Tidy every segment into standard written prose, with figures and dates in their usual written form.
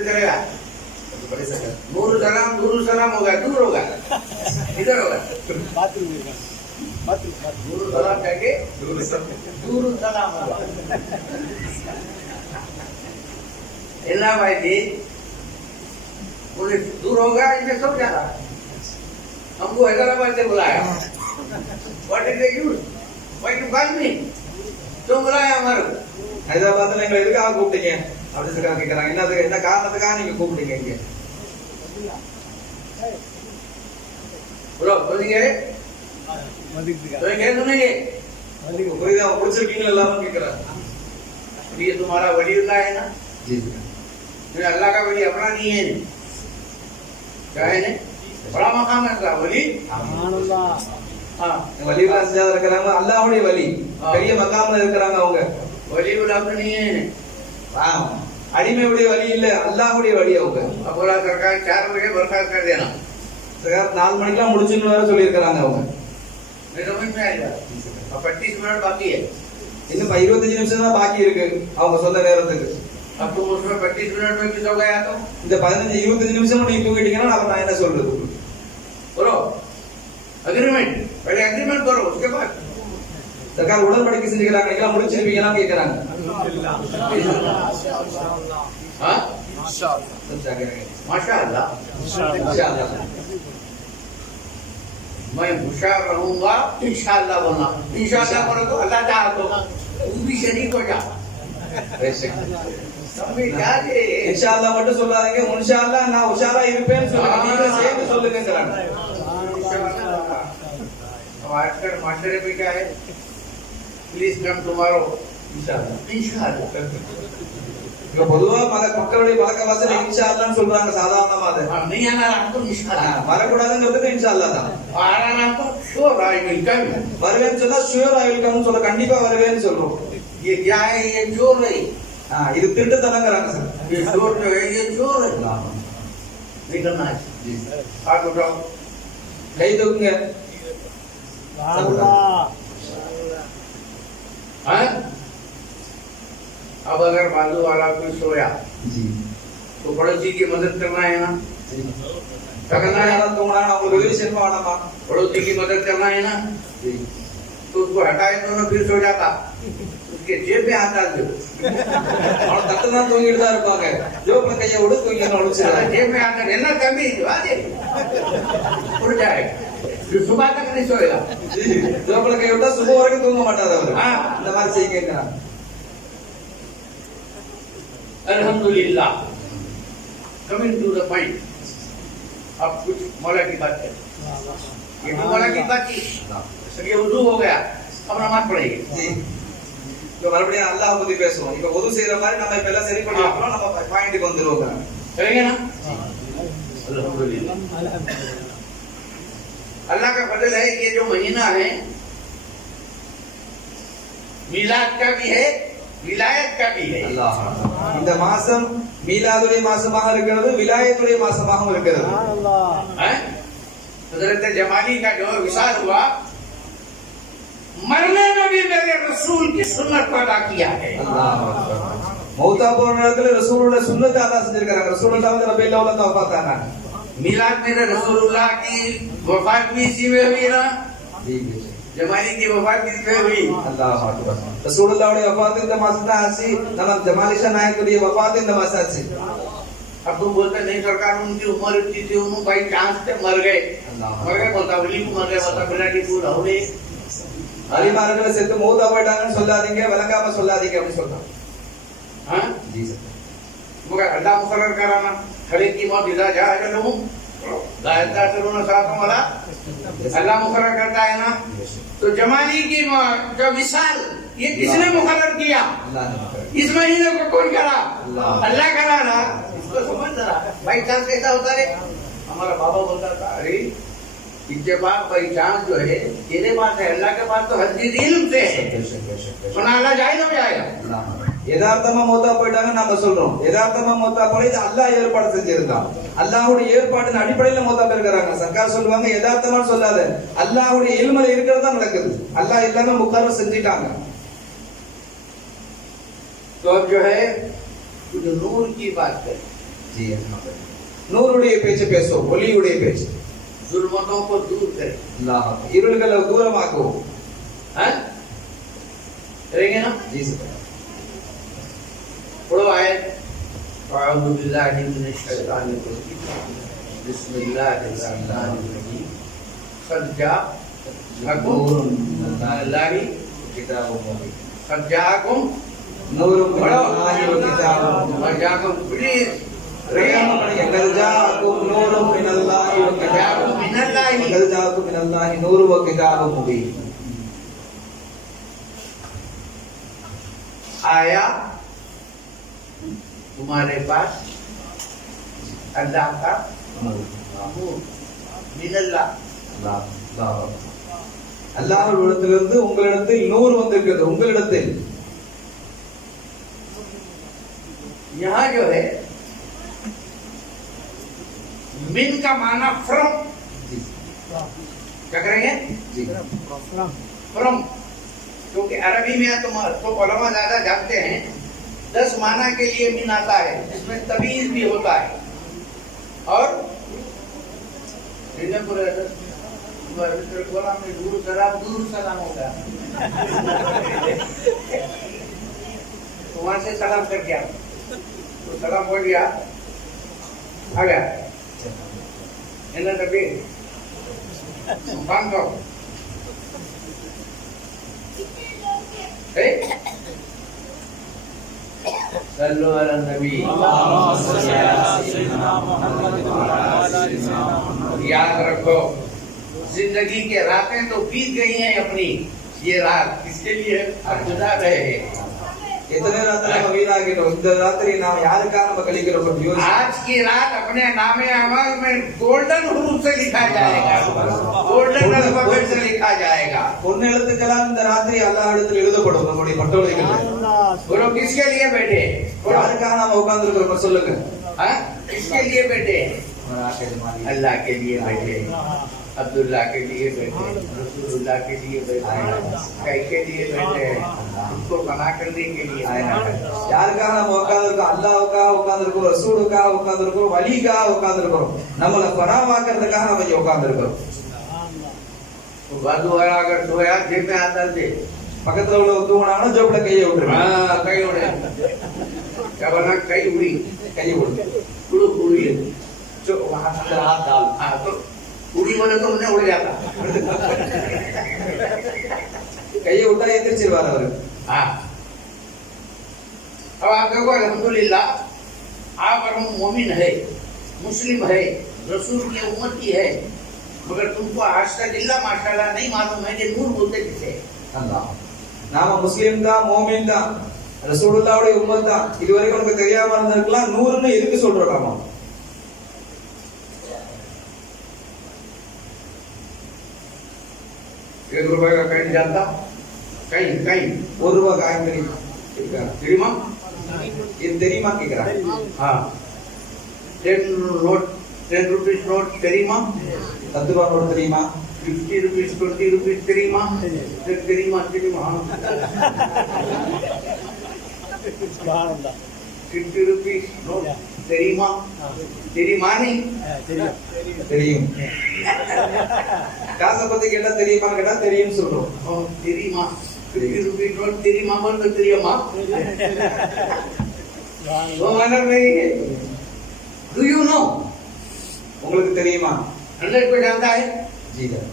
तो चलेगा। बड़े सरकार नूर सलाम होगा, दूर होगा, इधर होगा। नूर सलाम करके दूर सलाम होगा। इल्ला भाई जी पुलिस दूर होगा, इनमें सब जा रहा है। हमको हैदराबाद से बुलाया। What did they use? Why you call me? क्यों बुलाया हमारे? ஹைதராபாத்ல எங்களை எதுக்காக கூப்பிட்டீங்க அப்படி சொல்லி கேக்குறாங்க. என்ன காரணத்துக்காக நீங்க கூப்பிட்டீங்க இங்க? बोलो सुनेंगे? सुनेंगे? புரியுதா? புடிச்சிருக்கீங்களா எல்லாரும் கேக்குறாங்க. ये तुम्हारा वली का है ना? जी फिर अल्लाह का वली अपना नहीं है। क्या है ने? बड़ा मकाम है का वली? हाँ வலியில செஞ்சதா இருக்கிறாங்க. அல்லாஹ்வுடைய வலி பெரிய மகாம்ல இருக்கிறாங்க அவங்க. वली वाला अपना नहीं है। அடிமையுடைய வலி இல்ல, அல்லாஹ்வுடைய வலி அவங்க. अब बोला सरकार 4 बजे बर्खास्त कर देना। सरकार 4 மணிக்கெல்லாம் முடிச்சுன்னு வேற சொல்லி இருக்காங்க அவங்க. मैं समझ में आएगा। अब 25 मिनट बाकी है। இன்னும் 25 நிமிஷம் தான் பாக்கி இருக்கு அவங்க சொந்த நேரத்துக்கு. अब तुम उसमें 25 मिनट में भी सो गया तो இந்த 15-25 நிமிஷம் நீங்க தூங்கிட்டீங்கன்னா நான் என்ன சொல்றது? बोलो अग्रीमेंट, पहले अग्रीमेंट करो उसके बाद सरकार உடன்படிக்கை செஞ்சுக்கிறாங்க. நீங்க முடிச்சிருப்பீங்களா கேக்குறாங்க. हाँ மாஷாஅல்லாஹ் माशाअल्लाह इंशाअल्लाह मैं होशियार रहूंगा इंशाअल्लाह बोलना। इंशाअल्लाह बोलो तो अल्लाह चाहे तो तू भी शरीक हो जा। समझे क्या जे இன்ஷாஅல்லாஹ் மட்டும் சொல்லாதீங்க. இன்ஷாஅல்லாஹ் நான் உஷாரா இருப்பேன்னு சொல்லுங்க. நீங்க சேர்ந்து சொல்லுங்கங்கறாங்க. अब आजकल माशरे में क्या है? प्लीज कम टुमारो இன்ஷாஅல்லாஹ் इंशाअल्लाह। இப்ப பொதுவா மக்களுடைய பழக்க வாசனை இன்ஷாஅல்லாஹ்னு சொல்றாங்க சாதாரணமா. அது हम नहीं आना हमको इंशाअल्लाह, வரக்கூடாதுங்கிறதுக்கு இன்ஷாஅல்லாஹ் தான். आना हमको श्योर आई विल कम। வருவேன்னு சொன்னா ஷூர் ஐ வில் கம் சொல்ல கண்டிப்பா வருவேன்னு சொல்றோம். ये क्या है? ये चोर है। இது திருட்டுத்தனங்கறாங்க சார். ये चोर जो है ये चोर है। नहीं करना है। हाथ उठाओ, கை தூக்குங்க. हाँ? अब अगर बाजू वाला कोई सोया जी तो पड़ोसी की मदद करना है ना? क्या करना है? யாராவது தூங்குறாங்க அவங்களுக்கு உதவி செய்யணுமா வேணாமா? पड़ोसी की मदद करना है ना? तो उसको हटाए तो ना फिर सो जाता, उसके जेब में हाथ डाल दो। அவன் தட்டுதான் தூங்கிட்டு தான் இருப்பாங்க. ஜோப்ல கையை விடு தூங்கி ஒழிச்சிடலாம். जेब में हाथ डाल देना, कभी उड़ जाएगा, फिर सुबह तक नहीं सोएगा। ஜோப்ல கை விட்டா சுப வரைக்கும் தூங்க மாட்டாரு அவரு. हाँ இந்த மாதிரி செய்யுங்க. अल्हम्दुलिल्लाह। कमिंग टू द पॉइंट, अब कुछ मौला की बात है। ये भी मौला की बात की। ये वुजू हो गया, अब नमाज पढ़ेगी। ஜி இப்ப மறுபடியும் அல்லாஹ் பத்தி பேசுவோம். இப்ப உது செய்யற மாதிரி நம்ம இப்ப எல்லாம் சரி பண்ணி வைக்கிறோம். நம்ம பாயிண்ட்க்கு வந்துருவோம். करेंगे ना? अल्हम्दुलिल्लाह। अल्लाह का फजल है, ये जो महीना है मिलाद का भी है, विलायत का भी है। இந்த மாசம் மீலாதுடைய மாசமாக இருக்கிறது, விலாயத்துடைய மாசமாகவும் இருக்கிறது. हजरत जमाली का जो विशाल हुआ, मरने में भी मेरे रसूल की सुन्नत को अदा किया है। மௌத்தா போற நேரத்துல ரசூலோட சுன்னத்தை அதான் செஞ்சிருக்காங்க. ரசூலுல்லாஹ் வந்து ரபியுல் அவ்வல்ல தான் வஃபாத்தாங்க. मिलाद मेरे रसूलुल्लाह की वफात भी इसी में हुई ना? जी जमाली की वफात भी इसमें हुई। அல்லாஹ் அக்பர். ரசூலுல்லாஹ்வுடைய வஃபாத் இந்த மாசம் தான் ஆச்சு. நம்ம ஜமாலிஷா நாயக்குடைய வஃபாத் இந்த மாசம் ஆச்சு. अब तुम बोलते नहीं सरकार उनकी उम्र इतनी थी, उन्होंने बाई चांस से मर गए बोलता वली को मर गए बोलता बिलाटी को रहोगे। அலிமார்களை செத்து மௌத்தா போயிட்டாங்கன்னு சொல்லாதீங்க, விளங்காம சொல்லாதீங்க அப்படின்னு சொல்றாங்க. हाँ जी सर मगर अल्लाह मुकर्रर कराना खड़े की मौत इधर जा लूं गायता करूँ साथों वाला अल्लाह मुकर्रर करता है ना। तो जमाली की मौत का विशाल ये किसने मुकर्रर किया? अल्लाह ने इस महीने को कौन करा? अल्लाह करा ना। इसको समझ रहा बाई चांस कैसा होता है? हमारा बाबा बोलता था अरे इत्तेफाक बाई चांस जो है तेरे पास है, अल्लाह के पास तो हर चीज इल्म से है। सुना अल्लाह जाएगा जाएगा। யதார்த்தமா மௌத்தா போயிட்டாங்க நாம சொல்றோம். யதார்த்தமா மௌத்தா போல இது அல்லாஹ் ஏற்பாடு செஞ்சிருக்கான். அல்லாஹ்வுடைய ஏற்பாட்டின் அடிப்படையில மௌத்தா போயிருக்காங்க. சர்க்கார் சொல்லுவாங்க யதார்த்தமா சொல்லாத, அல்லாஹ்வுடைய இல்முல இருக்கிறது தான் நடக்குது. அல்லாஹ் எல்லாமே முக்கர்ரர் செஞ்சிட்டாங்க. तो अब जो है कुछ नूर की बात करें। जी நூறுடைய பேச்சு பேசுவோம், ஒளியுடைய பேச்சு. जुल्मतों को दूर करें, அல்லாஹ் இருள்களை தூரமாக்குவோம். हैं? करेंगे ना? जी सर. पढ़ो आयत अऊज़ु बिल्लाहि मिनश शैतानिर रजीम बिस्मिल्लाहिर रहमानिर रहीम क़द जाअकुम मिनल्लाहि किताबुम मुबीन. क़द जाअकुम नूरुम मिनल्लाहि व किताबुम मुबीन. क़द जाअकुम प्लीज क़द जाअकुम नूरुम मिनल्लाहि व किताबुम मिनल्लाहि क़द जाअकुम मिनल्लाहि नूरुम व किताबुम मुबीन. आया तुम्हारे पास अल्लाह का नूर मिनल्लाह அல்லாஹ்விடத்திலிருந்து உங்களிடத்தில் நூறு வந்திருக்கிறது. உங்களிடத்தில் यहाँ जो है मिन का माना फ्रॉम, क्या करेंगे? फ्रॉम, क्योंकि अरबी में तो उलमा ज्यादा जानते हैं 10 माना के लिए मिन आता है, इसमें तमीज भी होता है और बोला में दूर सलाम होगा तो वहां से सलाम कर गया तो सलाम बोल दिया आ गया इन्हें तभी बांधो सल्लु अला नबी याद रखो जिंदगी के रातें तो बीत गई हैं अपनी, ये रात किसके लिए हम गुजार रहे हैं? எத்தனை ராத்திரி நம்ம வீணாகிட்டோம். இந்த ராத்திரி நாம் யாருக்காக நம்ம கழிக்கிறோம்? आज की रात अपने नामे अमल में गोल्डन हुरूफ से लिखा जाएगा, गोल्डन अल्फाबेट से लिखा जाएगा. பொன் எழுத்துக்களால் இந்த ராத்திரி அல்லாஹ்விடத்தில் எழுதப்படும் நம்முடைய பட்டோலைகள். बोलो किसके लिए बैठे? யாருக்காக நாம உட்கார்ந்து இருக்கிறோம் சொல்லுங்க. किसके लिए बैठे? अल्लाह के लिए बैठे, अब्दुल्ला के लिए बैठे, रसूलुल्लाह के लिए बैठे, कई के लिए बैठे, उनको बना करने के लिए. யாருக்காக நம்ம உட்கார்ந்திருக்கோம்? அல்லாஹ்வுக்காக உட்கார்ந்திருக்கோம், ரசூலுக்காக உட்கார்ந்திருக்கோம், வலிக்காக உட்கார்ந்திருக்கோம், நம்மள பராமாக்கிறதுக்காக நம்ம இங்க உட்கார்ந்திருக்கோம். बाजू वाला अगर सोया जेब में हाथ डाल दे, பக்கத்துல உள்ள தூங்கினாலும் ஜோப்ல கையை விட்டுருங்க. कई उड़े क्या बना? कई उड़ी, கையை விடுங்க. उड़ी जो वहां से हाथ डाल. हाँ तो उड़ी बोले तो उन्हें उड़ जाता. கையை விட்டா எந்திரிச்சிருவார் அவரு. हाँ अब आप देखो अल्हम्दुलिल्लाह आप और हम मोमिन है, मुस्लिम है, रसूल की उम्मती है, मगर तुमको आज तक इल्ला माशाल्लाह नहीं मालूम है कि नूर बोलते किसे. அல்லாஹ் நாம முஸ்லிம் தான், மோமின் தான், ரசூலுல்லாஹ்வுடைய உம்மத் தான். இதுவரைக்கும் நமக்கு தெரியாம இருந்திருக்கலாம். நூறுன்னு எதுக்கு சொல்றோம் நாம? 1 रुपए का कहीं जानता? कहीं कहीं 1 ரூபாய் காயின் தெரியுமா? தெரியுமா? இது தெரியுமா கேக்குறாங்க. हाँ 10 नोट 10 रुपीस नोट தெரியுமா? 10 ரூபாய் நோட் தெரியுமா? 50 रुपीस 20 रुपीस தெரியுமா? தெரியுமா? தெரியுமா? 50 रुपीस नोट தெரியுமா? தெரியுமா? नहीं தெரியும். காசை பத்தி கேட்டா தெரியுமான்னு கேட்டா தெரியும் சொல்றோம். தெரியுமா? 50 रुपीस नोट தெரியுமா? बोल தெரியுமா? वो मालूम नहीं है. Do you know? உங்களுக்கு தெரியுமா? 100 को जानता है? जी सर.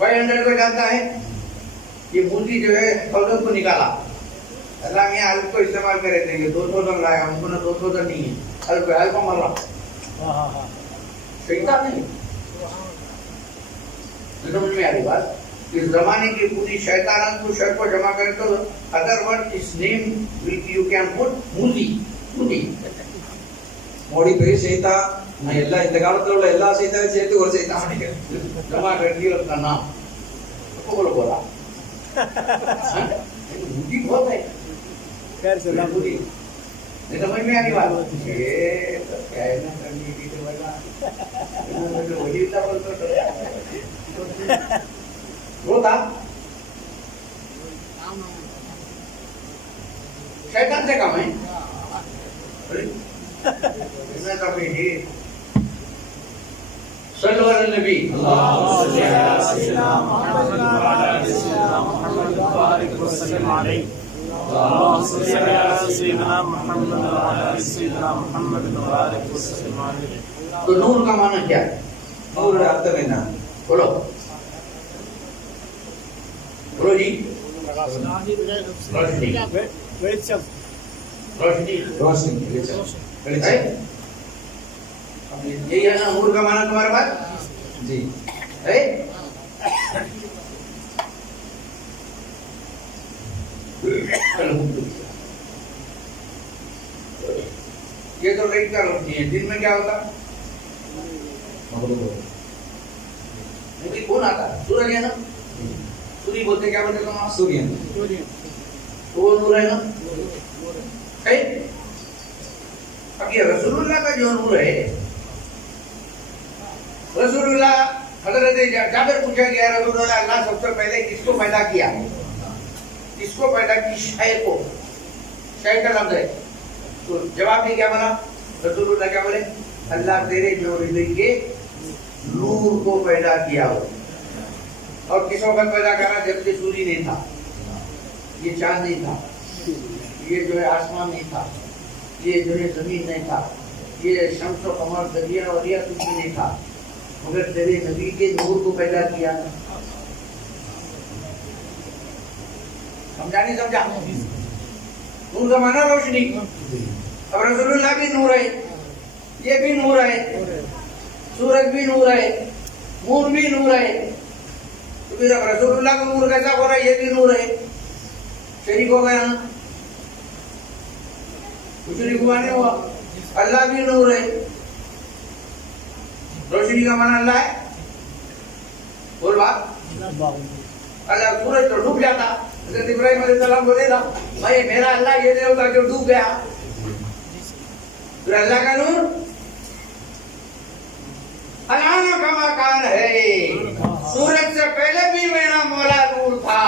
500 को जानता है? ये मुंडी जो है 1000 को निकाला, अल्लाह ने अल्फ को इस्तेमाल करे थे, 200 लाया, हमको ना 200 नहीं है, अल्फ अल्फ मर रहा. सही था नहीं? समझ में आ रही बात? इस जमाने की पूरी शैतान को शर को जमा करे तो अदर वन इस नेम यू कैन पुट मुंडी मुंडी. மோடி பெரிய சைத்தான். நான் எல்லா இந்த காலத்துல உள்ள எல்லா சைத்தானையும் சேர்த்து ஒரு சைத்தான் பண்ணிக்கிறேன். जमा कर दिया उसका नाम. तो बोलो बोला मुंडी बहुत है. खैर से मुंडी नहीं समझ में आ रही बात? ये तो क्या है ना करनी की तो बोला वही था बोलते वो था शैतान से कम है. उसने तो भेजी सल्लल्लाहु अलैहि नबी तो नूर का माना क्या है? नूर अर्थम என்ன? बोलो बोलो जी। रोशनी रोशनी रोशनी வெளிச்சம் है? यही है ना नूर का माना तुम्हारे पास जी है? ये तो लाइट का रोशनी है। दिन में क्या होता? नहीं कौन आता? सूरज है ना? सूर्य बोलते क्या बोलते तुम? सूर्य तो वो नूर है ना? है? अब ये रसूलुल्लाह का जो नूर है, रसूलुल्लाह हजरत जाबिर पूछा गया रसूलुल्लाह अल्लाह सबसे पहले किसको पैदा किया? किसको पैदा की? शय को। शय का लफ्ज है। तो जवाब में क्या बना? रसूलुल्लाह क्या बोले? अल्लाह तेरे जो हृदय के नूर को पैदा किया हो। और किस वक्त पैदा करा? जबकि सूर्य नहीं था, ये चांद नहीं था, ये जो है आसमान नहीं था, ये जो है जमीन नहीं था, ये शम्स और कमर दरिया और ये कुछ भी नहीं था, मगर तेरे नबी के नूर को पैदा किया। समझा नहीं समझा? नूर का माना रोशनी। अब रसूलुल्लाह भी नूर है, ये भी नूर है, सूरज भी नूर है, मून भी नूर है। तो फिर अब रसूलुल्लाह का नूर कैसा हो रहा है? ये भी नूर है। शरीक हो गया ना? कुछ नहीं हुआ नहीं हुआ। अल्लाह भी नूर है। रोशनी का माना अल्लाह है। बोल बात। अल्लाह सूरज तो डूब जाता, हज़रत इब्राहिम अलैहिस्सलाम बोलेगा भाई मेरा अल्लाह ये देवता जो डूब गया, फिर अल्लाह का नूर अलाना कमा कान है। सूरज से पहले भी मेरा मौला नूर था,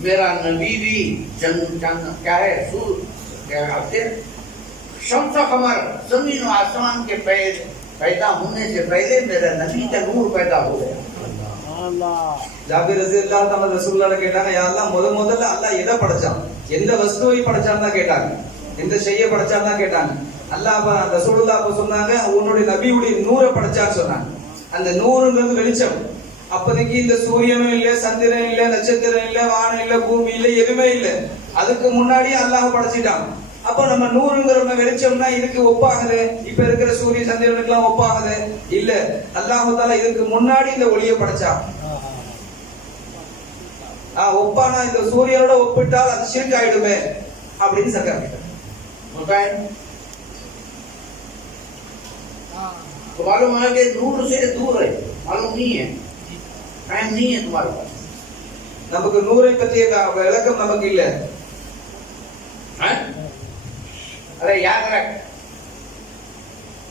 मेरा नबी भी चंद क्या है सूरज क्या है शम्स कमर जमीन और आसमान के पैदा होने से पहले मेरा नबी का नूर पैदा हो गया। ஜாபிர் ரலியல்லாஹு தஆலா ரசூலுல்லாஹ் கேட்டாங்க, யா அல்லாஹ் முதல்ல அல்லாஹ் எதை படைச்சான், எந்த வஸ்துவை படைச்சான்னு தான் கேட்டாங்க, எந்த ஷையை படைச்சான்னு தான் கேட்டாங்க. அல்லாஹ் ரசூலுல்லாஹ் அப்ப சொன்னாங்க உன்னுடைய நபியுடைய நூரை படைச்சான்னு சொன்னாங்க. அந்த நூறுங்கிறது வெளிச்சம். அப்போதைக்கு இந்த சூரியனும் இல்ல, சந்திரன் இல்ல, நட்சத்திரம் இல்ல, வானம் இல்ல, பூமி இல்ல, எதுவுமே இல்ல. அதுக்கு முன்னாடியே அல்லாஹ் படைச்சிட்டான். அப்ப நம்ம நூறுங்கிற வெளிச்சம்னா இதுக்கு ஒப்பாகுது? இப்ப இருக்கிற சூரிய சந்திரனுக்கு எல்லாம் ஒப்பாகுது இல்ல. அல்லாஹ் தஆலா இதுக்கு முன்னாடி இந்த ஒளியை படைச்சான். ஒப்பானா இந்த சூரியனோட ஒப்பிட்டால் அது ஷிர்க் ஆயிடுமே அப்படின்னு சக்கர तो मालूम है कि नूर से दूर है, मालूम नहीं है, टाइम नहीं है तुम्हारे पास। நமக்கு நூரை பற்றிய விளக்கம் நமக்கு இல்ல. अरे याद रख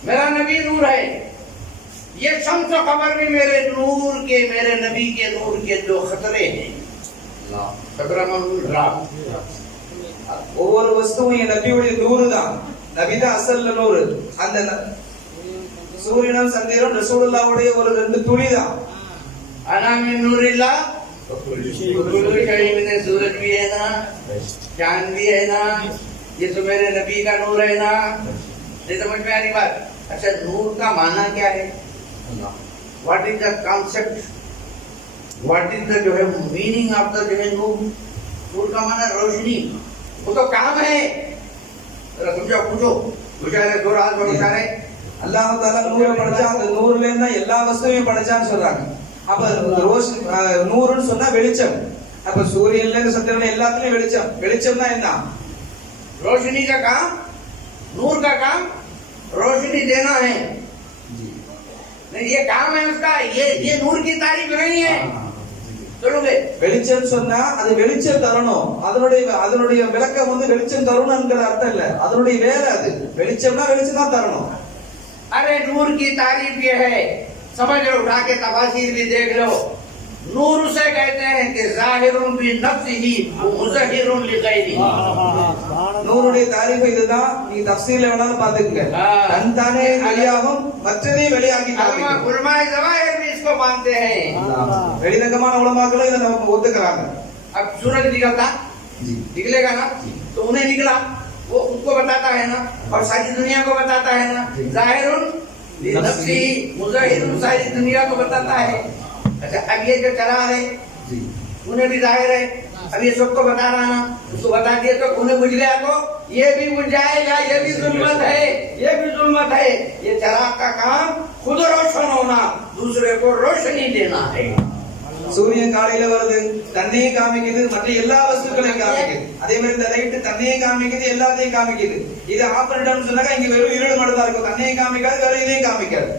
मेरा नबी नूर है, ये शम्स और कमर भी मेरे नूर के, मेरे नबी के नूर के जो खतरे हैं, खतरा ஒவ்வொரு வஸ்துவும் என் நபியுடைய நூறு தான். நபி தான் அசல்ல நூறு. அந்த சூரியனும் சந்திரனும் ரசூலுல்லாஹ்வுடைய ஒரு ரெண்டு துளி தான். अनामी नूरिल्लाह सूरज भी है ना, चांद भी है ना, ये तो मेरे नबी का नूर है ना। ये समझ में आ रही बात? अच्छा नूर का माना क्या है? What is the concept, what is the जो है मीनिंग ऑफ द जो है नूर? नूर का माना रोशनी, वो तो काम है। जरा समझो, पूछो बेचारे दो रात बेचारे அல்லாஹ் தஆலா நூரை படைச்சா அந்த நூறுல இருந்தா எல்லா வஸ்துவையும் படைச்சான்னு சொல்றாங்க. அப்ப நூறுன்னு சொன்னா வெளிச்சம். அப்ப சூரியன்ல இருந்து சந்திரன்ல எல்லாத்துலயும் வெளிச்சம். வெளிச்சம்னா என்ன? रोशनी का काम, नूर का काम रोशनी देना है। नहीं ये काम है उसका, ये नूर की तारीफ नहीं है। சொல்லுங்க வெளிச்சம் சொன்னா அது வெளிச்சம் தரணும். அதனுடைய விளக்கம் வந்து வெளிச்சம் தரணும்ங்கிற அர்த்தம் இல்ல, அதனுடைய வேலை அது. வெளிச்சம்னா வெளிச்சம் தான் தரணும். अरे नूर की तारीफ ये है, समझ लो, उठा के तफासीर भी देख लो। नूर उसे कहते हैं कि जाहिरुन बि नफ्सिही मुज़हिरुन लिगैरिही। நூறுடைய தாரீஃப் இதுதான். நீங்க தஃசீர்ல வேணாலும் பாத்துக்கங்க. தன் தானே வெளியாகும், மற்றதையும் வெளியாக்கி காமிக்கும். उलमाए ज़वाहिर भी इसको मानते हैं. வெளிரங்கமான உலமாக்களும் இதை நமக்கு ஒத்துக்கிறாங்க. अब सूरज निकलता निकलेगा ना, तो उन्हें निकला वो उनको बताता है ना, और सारी दुनिया को बताता है ना. जाहिरुन लिनफ्सी मुज़ाहिरुन सारी दुनिया को बताता है. अच्छा, अब ये जो चला है उन्हें भी जाहिर है. अब ये सबको बता रहा ना, उसको बता दिए तो उन्हें बुझ गया तो ये भी बुझ जाएगा. ये भी जुल्मत है, ये भी जुल्मत है. ये चराग का काम खुद रोशन होना, दूसरे को रोशनी देना है. சூரியன் காலையில வருது, தன்னையும் காமிக்குது, மற்ற எல்லா வஸ்துக்களையும் காமிக்குது. அதே மாதிரி இந்த லைட் தன்னையும் காமிக்குது, எல்லாத்தையும் காமிக்குது. இது ஆஃப் பண்ணிட்டோம்னு சொன்னாக்கா இங்க வெறும் இருள் மட்டும் தான் இருக்கும், தன்னையும் காமிக்காது, வேற இதையும் காமிக்காது.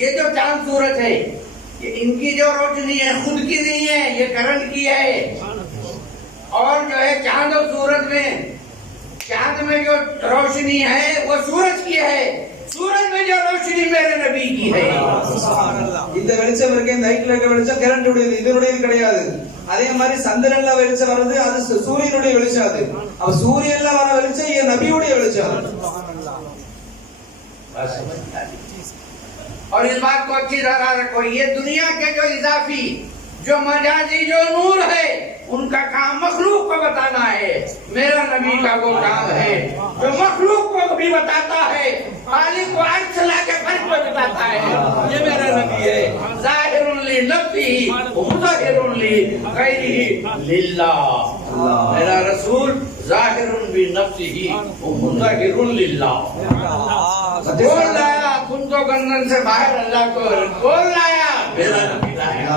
ये जो चांद सूरज है, ये इनकी जो रोशनी है खुद की नहीं है, ये करंट की है. और जो है चांद और सूरज में, चांद में जो रोशनी है वो सूरज की है, सूरज में जो रोशनी मेरे नबी की है. இந்த வெளிச்சம் இருக்கு, இந்த லைட்ல இருக்க வெளிச்சம் கரண்ட் உடையது, இதனுடையது கிடையாது. அதே மாதிரி சந்திரன்ல வெளிச்சம் வருது, அது சூரியனுடைய வெளிச்சம். அது அப்ப சூரியன்ல வர வெளிச்சம் என் நபியுடைய வெளிச்சம். और इस बात को अच्छी तरह रखो, ये दुनिया के जो इजाफी जो मजाजी जो नूर है उनका काम मखलूक को बताना है. मेरा नबी का वो काम है जो मखलूक को भी बताता है, खालिक को अर्श ला के फर्क को बताता है. ये मेरा नबी है. ज़ाहिरुन ली नफ्सिही व मुज़हिरुन ली गैरिही लिल्लाह. मेरा रसूल ज़ाहिरुन बि नफ्सिही व मुज़हिरुन लिल्लाह. बोल लाया तुम तो गंदन से बाहर अल्लाह को बोल लाया, मेरा नबी लाया,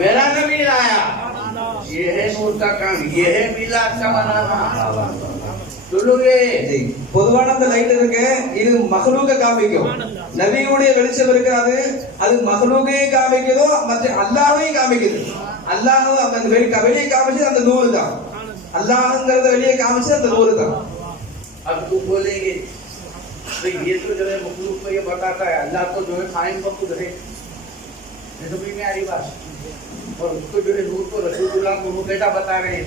मेरा नबी लाया. ये है नूर का काम, ये है मिलाद का मनाना. சொல்லுங்க. பொதுவான அந்த லைட் இருக்கு, இது மக்லூக காமிக்கும். நபியுடைய வெளிச்சம் இருக்காது, அது மக்லூகே காமிக்குதோ மற்ற அல்லாஹ்வையும் காமிக்குது. அல்லாஹ் அந்த வெளியே காமிச்சது அந்த நூறு தான். அல்லாஹ்ங்கறத வெளியே காமிச்சது அந்த நூறு தான். अब तुम बोलेंगे तो ये तो जो है मखलूक को ये बताता है, अल्लाह तो जो है कायम वक़्त है. ये तो भी मेरी बात. और उसको जो है नूर को रसूलुल्लाह को नूर बेटा बता रहे हैं.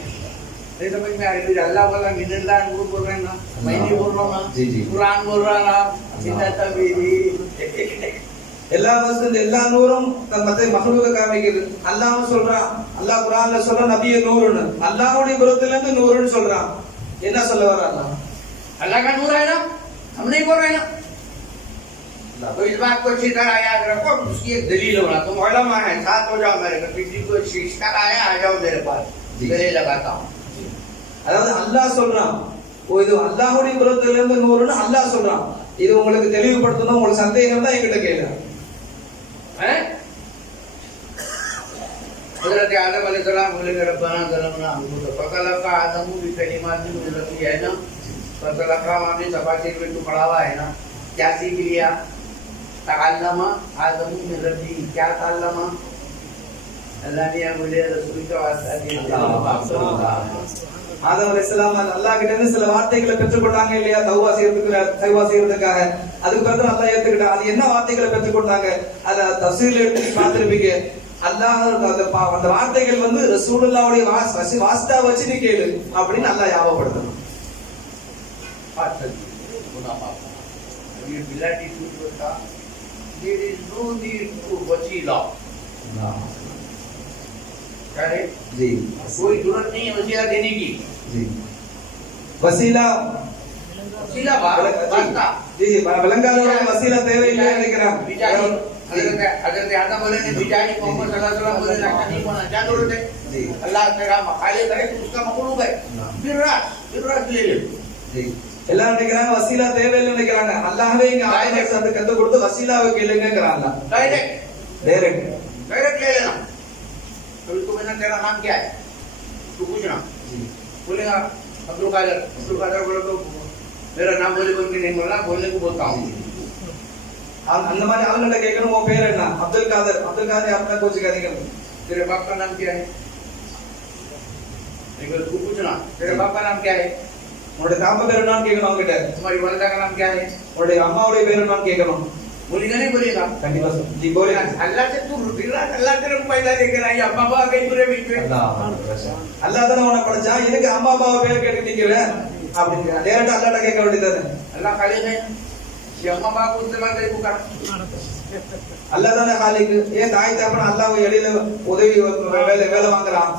नहीं समझ में आ रही. अल्लाह वाला मिनल्लाह नूर बोल रहे हैं ना, मैं नहीं बोल रहा हूँ ना, कुरान बोल रहा ना. எல்லா வஸ்து எல்லா நூறும் மற்ற மக்லூக காமிக்குது. அல்லாஹ் சொல்றான், அல்லாஹ் குர்ஆன்ல சொல்றான் நபியே நூறுன்னு. அல்லாஹ்வுடைய புறத்துல இருந்து நூறுன்னு சொல்றான். என்ன சொல்ல வர்றான்? अल्लाह का नूर है ना, हम नहीं बोल रहे ना. तो इस बात को अच्छी तरह याद रखो. उसकी एक दलील होना, तुम उलमा है, साथ हो जाओ मेरे को. किसी को शिक्षा आया आ जाओ मेरे पास, दलील लगाता हूँ. அதாவது அல்லாஹ் சொல்றான், இது அல்லாஹ்வுடைய புறத்துல இருந்து நூறுன்னு அல்லாஹ் சொல்றான். இது உங்களுக்கு தெளிவுபடுத்தணும், உங்களுக்கு சந்தேகம் தான் என்கிட்ட கேளுங்க. हज़रत आदम अलैहिस्सलाम बोले रब्बना ज़लमना अंफुसना फखलक़ा आदम बिकलिमातिन मिन रब्बिही, है ना. फखलक़ा माने तफसीर में तो पढ़ा हुआ है ना. क्या सीख लिया? तअल्लमा आदम मिन रब्बिही. क्या तअल्लमा? अल्लाह ने मुझे रसूल का वास्ता दिया. ஆதம் அலைஹிஸ்ஸலாம் அல்லாஹ் கிட்ட இருந்து சில வார்த்தைகளை பெற்றுக்கொண்டாங்க இல்லையா, தௌபா செய்யறதுக்காக. அதுக்கு பிறகு அல்லாஹ் ஏத்துக்கிட்டான். அது என்ன வார்த்தைகளை பெற்றுக்கொண்டாங்க? அத தஃசீர்ல எடுத்து பார்த்திருப்பீங்க. அல்லாஹ் அந்த வார்த்தைகள் வந்து ரசூலுல்லாஹ்வுடைய வாஸ்தா வச்சு நீ கேளு அப்படின்னு அல்லாஹ் ஞாபகப்படுத்தணும். ये बिलाटी टूट होता, there is no need to वसीला. क्या है जी, कोई जरूरत नहीं है वसीला देने की. जी वसीला वसीला वास्ता. जी விளங்காதவங்க வசீலா தேவையில்லை நினைக்கிறாங்க. हज़रत आदम बोले ने बिचारी मोहम्मद सल्लल्लाहु अलैहि वसल्लम बोले लाका नहीं होना, क्या जरूरत है? अल्लाह तेरा खालिक है, तो उसका मखलूक है. बिर्रास ले ले. जी எல்லாரும் நினைக்கிறாங்க வசீலா தேவையில்லை நினைக்கிறாங்க. அல்லாஹ்வே இங்க ஆயத்தை சத்து கத்து கொடுத்து வசீலாவை கேளுங்கங்கறாங்க. டைரக்ட் ले लेना. तो उसको मैंने तेरा नाम क्या है तू पूछना. बोलेगा अब्दुल कादर बोले तो मेरा नाम बोले बोल के नहीं बोलना, बोलने को बोलता हूँ. அந்த மாதிரி ஆளுங்களை கேட்கணும், உன் பேர் என்ன? அப்துல் காதர். அப்துல் காதர் आपका कुछ करेंगे. तेरे बाप का नाम क्या है? एक बार तू पूछना तेरे बाप का नाम क्या है. உன்னுடைய தாப்பா பேர் என்னன்னு கேட்கணும் அவங்க கிட்ட. तुम्हारी वालिदा का नाम क्या है? உன்னுடைய அம்மாவுடைய பேர் என்னன்னு கேட்கணும். बोलेगा नहीं बोलेगा? கண்டிப்பா जी बोले अल्लाह से तू रुठीला, अल्लाह तेरे को पैदा लेकर आई, अम्मा बाबा कहीं पूरे बीच में। அல்லாஹ் தான உன்னை படைச்சா, இதுக்கு அம்மா அப்பாவை பேர் கேட்டு நிக்கிற அப்படிங்க நேரா அல்லாஹ்ட்ட கேட்க வேண்டியதானே. अल्लाह खाली नहीं, ये अम्मा बाबा को इस्तेमाल करे पुकारा। அல்லாஹ் தானே खालिक, ஏன் தாய் தகப்பன் அல்லாஹ்வை எளியில உதவி வேலை வாங்குறான்.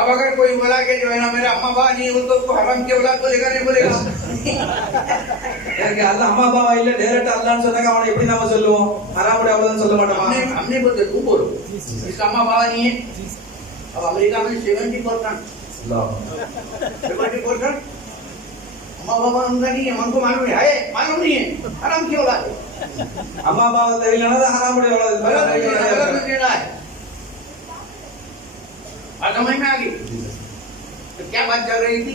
अब अगर कोई बोला कि जो है ना मेरा अम्मा बाबा नहीं हो तो उसको हराम के औलाद बोलेगा नहीं बोलेगा? எனக்கு அல்லாஹ் அம்மா அப்பாவா இல்ல டைரக்ட் அல்லாஹ்னு சொன்னாங்க, அவனை எப்படி நாம சொல்லுவோம்? ஹராமுடைய அவ்வளவுதான் சொல்ல மாட்டோமா? हमने बोलते तू बोलो इसका अम्मा बाबा नहीं है। अब अमेरिका में 70% अम्मा बाबा उनका नहीं है, हमको मालूम है, मालूम नहीं है, हराम की औलाद है। அம்மா அப்பாவை தெரியலன்னா அது ஹராமுடைய है और समझ में आ गई? तो क्या बात चल रही थी?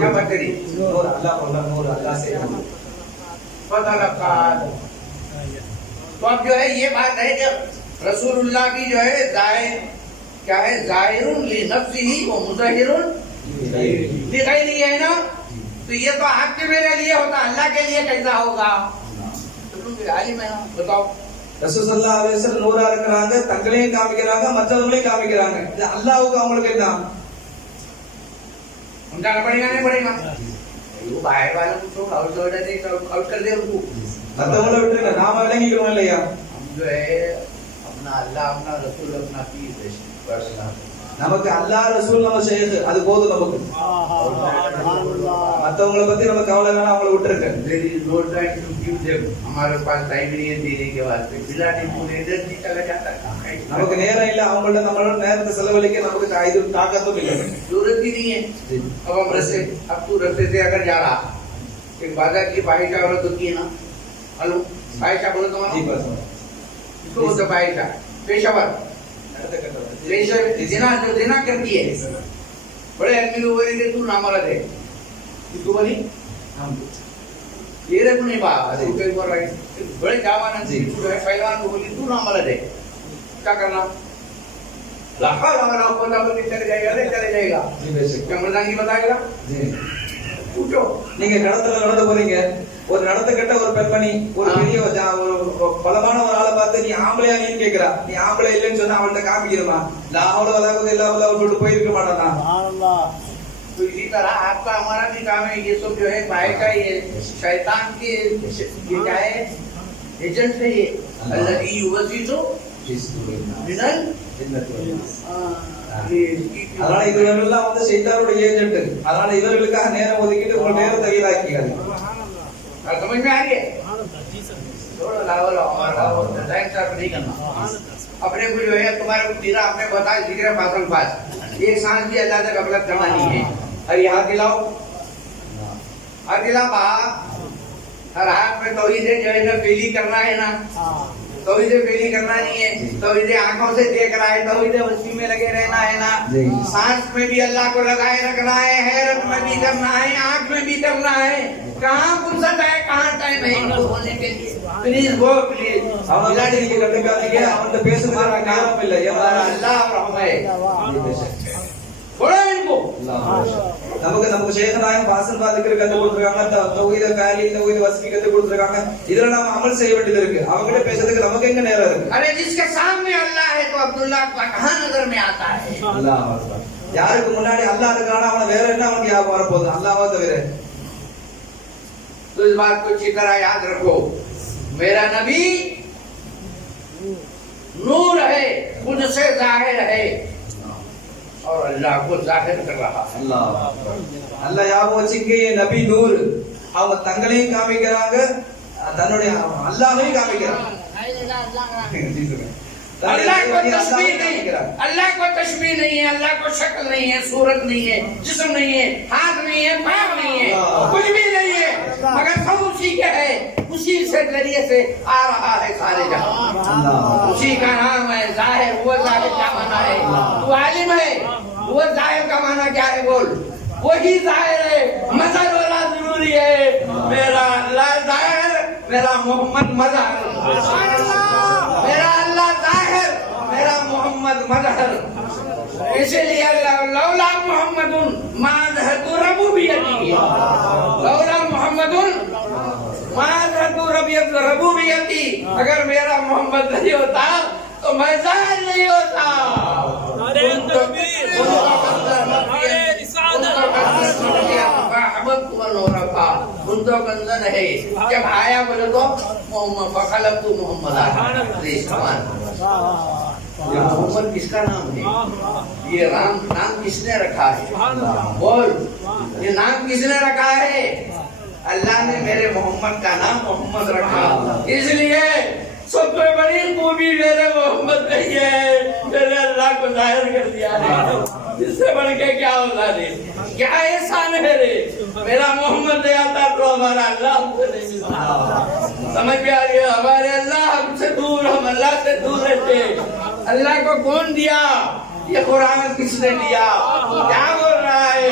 क्या बात करी? नूर अल्लाह बोला, नूर अल्लाह से पता लगा। तो अब जो है ये बात है कि रसूलुल्लाह की जो है जाहिर क्या है, जाहिरुन लिनफ्सिही व मुज़हिरुन लिग़ैरिही है ना। तो ये तो आपके मेरे लिए होता, अल्लाह के लिए कैसा होगा? तो तुम आलिम है ना, बताओ। ரசூல் ஸல்லல்லாஹு அலைஹி வஸல்லம் நூறா இருக்கறாங்க, தங்களையும் காமிக்கறாங்க, மற்றவங்களையும் காமிக்கறாங்க. இது அல்லாஹ்வுக்கு அவங்களுக்கு என்ன? उनका पड़ेगा नहीं पड़ेगा? वो बाहर वालों को छोड़ आउट कर दे उनको। மற்றவங்கள விட்டுருங்க, நாம விளங்கிக்கணும் இல்லையா? हम जो है अपना अल्लाह अपना रसूल अपना पीर पर्सनल, நமக்கு அல்லாஹ் ரசூல் நம்ம ஷேக், அது போதும் நமக்கு. மற்றவங்கள பத்தி நம்ம கவலை வேணாம், அவங்கள விட்டுருங்க. हमारे पास टाइम नहीं है देने के वास्ते, बिलाने पूरे एनर्जी चला जाता है, நமக்கு நேரம் இல்ல, அவங்களோட நம்மளோட நேரத்தை செலவழிக்க நமக்கு இது தாக்கத்தும் இல்லை, जरूरत ही नहीं है। अब हम रस्ते, अब तू रस्ते से अगर जा रहा, एक बाजार की फाहिशा औरत होती है ना, हेलो फाहिशा बोलो तो जी बस इसको बोलते फाहिशा, पेशावर जिना जो जिना करती है, बड़े आदमी को बोले तू नामर्द है, तू बोली ये रे नहीं बा, तू कई बार बड़े जवान है पहलवान को बोली तू नामर्द है, क्या करना? लाखा लगा बोला बोल चले जाएगा, चले जाएगा। जी बेशक क्या मर्दांगी बताएगा? जी पूछो। நீங்க கடத்துல நடந்து போறீங்க, ஒரு நடத்த கட்ட ஒரு பெண்மணி ஒரு பெரிய ஒரு பலமான ஒரு ஆளை பார்த்து நீ ஆம்பளையா நீன்னு கேக்குறா, நீ ஆம்பளை இல்லைன்னு சொன்னா அவள்கிட்ட காமிக்கிறமா? லாஹோல வலாகுது இல்லா வல்லா சொல்லிட்டு போயிருக்க மாட்டானா? तो इसी तरह आपका हमारा भी काम है, ये सब जो है भाई का ये शैतान के ये क्या है एजेंट है ये, अल्लाही युवसितु मिनल அதனால இவர்களெல்லாம் வந்து ஷைத்தானுடைய ஏஜென்ட். அதனால இவர்களுக்காக நேரம் ஒதுக்கிட்டு உங்க நேரத்தை வீணாக்கிக்காதீங்க. समझ में आ रही है? थोड़ा लाओ हमारा टाइम सर्व नहीं करना। अपने को जो है तुम्हारे को तीरा आपने बताया जिक्र पासन पास, एक सांस भी अल्लाह से गफलत करना नहीं है। और ये हाथ दिलाओ, हाथ दिला बा, हर हाथ में तौहीद जो है ना फेली करना है ना, तौहीद फेली करना नहीं है, तौहीद आंखों से देख रहा है, तौहीद उसी में लगे रहना है ना, सांस में भी अल्लाह को लगाए रखना है, हैरत में भी करना है, आंख में भी करना है। कहाँ फुर्सत है, कहाँ टाइम है इनको बोलने के लिए? Please go please. அவன் விளையாடிக்கு கண்டுக்காதீங்க, அவன்கிட்ட பேசுறதுக்கு நேரம் இல்லை. अल्लाह रहम है, बोलो इनको। நமக்கு ஷேഖനാயம் வாசன் பாதிக்கிற கத்து கொடுத்துருக்காங்க, தௌஹீத காலி தௌஹீத வஸ்கி கத்து கொடுத்துருக்காங்க. இதுல நாம அமல் செய்ய வேண்டியது இருக்கு. அவங்ககிட்ட பேசுறதுக்கு நமக்கு எங்க நேரம் இருக்கு? अरे जिसके सामने अल्लाह है तो अब्दुल्लाह कहाँ नजर में आता है? அல்லாஹ் அக்பர். யாருக்கு முன்னாடி அல்லாஹ் இருக்கானா அவன வேற என்ன அவனுக்கு ஞாபகம் வரப்போகுது? அல்லாஹ்வை தவிர। तो इस बात को अच्छी तरह याद रखो, मेरा नबी नूर है, खुद से जाहिर है और अल्लाह को जाहिर कर रहा है। அல்லாஹ் ஞாபகம் வச்சுங்க, நபி நூர், அவங்க தங்களையும் காமிக்கிறாங்க, தன்னுடைய அல்லாஹ்வையும் காமிக்கிறாங்க। अल्लाह को तस्बीह नहीं, अल्लाह को तस्बीह नहीं है, अल्लाह को शक्ल नहीं है, सूरत नहीं है, जिस्म नहीं है, हाथ नहीं है, पैर नहीं है, कुछ भी नहीं है, मगर सब उसी के है, उसी से जरिए से आ रहा है सारे जहां, उसी का नाम है जाहिर। वो जाहिर क्या माना है? वो आलिम है, वो जाहिर का माना क्या है? बोल, वही जाहिर है, मजहर वाला जरूरी है। मेरा अल्लाह जाहिर, मेरा मोहम्मद मजहर, मेरा अल्लाह जाहिर, मेरा मोहम्मद मजहर। इसलिए लौला मोहम्मदुन मा ज़हरतु रब्बियती, लौला मोहम्मदुन मा ज़हरतु उलूहियत रबूबियती, अगर मेरा मोहम्मद नहीं होता तो मैं ज़ाहिर नहीं होता। जब आया बोले तो मोहम्मद फखलक तू मोहम्मद मोहम्मद किसका नाम है? ये नाम किसने रखा है? बोल, ये नाम किसने रखा है? अल्लाह ने मेरे मोहम्मद का नाम मोहम्मद रखा, इसलिए सबसे बड़ी खूबी मेरे मोहम्मद नहीं है, मेरे अल्लाह को जाहिर कर दिया है। इससे बढ़ के क्या होगा रे? क्या एहसान है रे? मेरा मोहम्मद नहीं आता तो हमारा अल्लाह हमसे नहीं मिलता। समझ में आ रही है? हमारे अल्लाह हमसे दूर, हम अल्लाह से दूर रहते। अल्लाह को कौन दिया? ये कुरान किसने दिया? क्या बोल रहा है?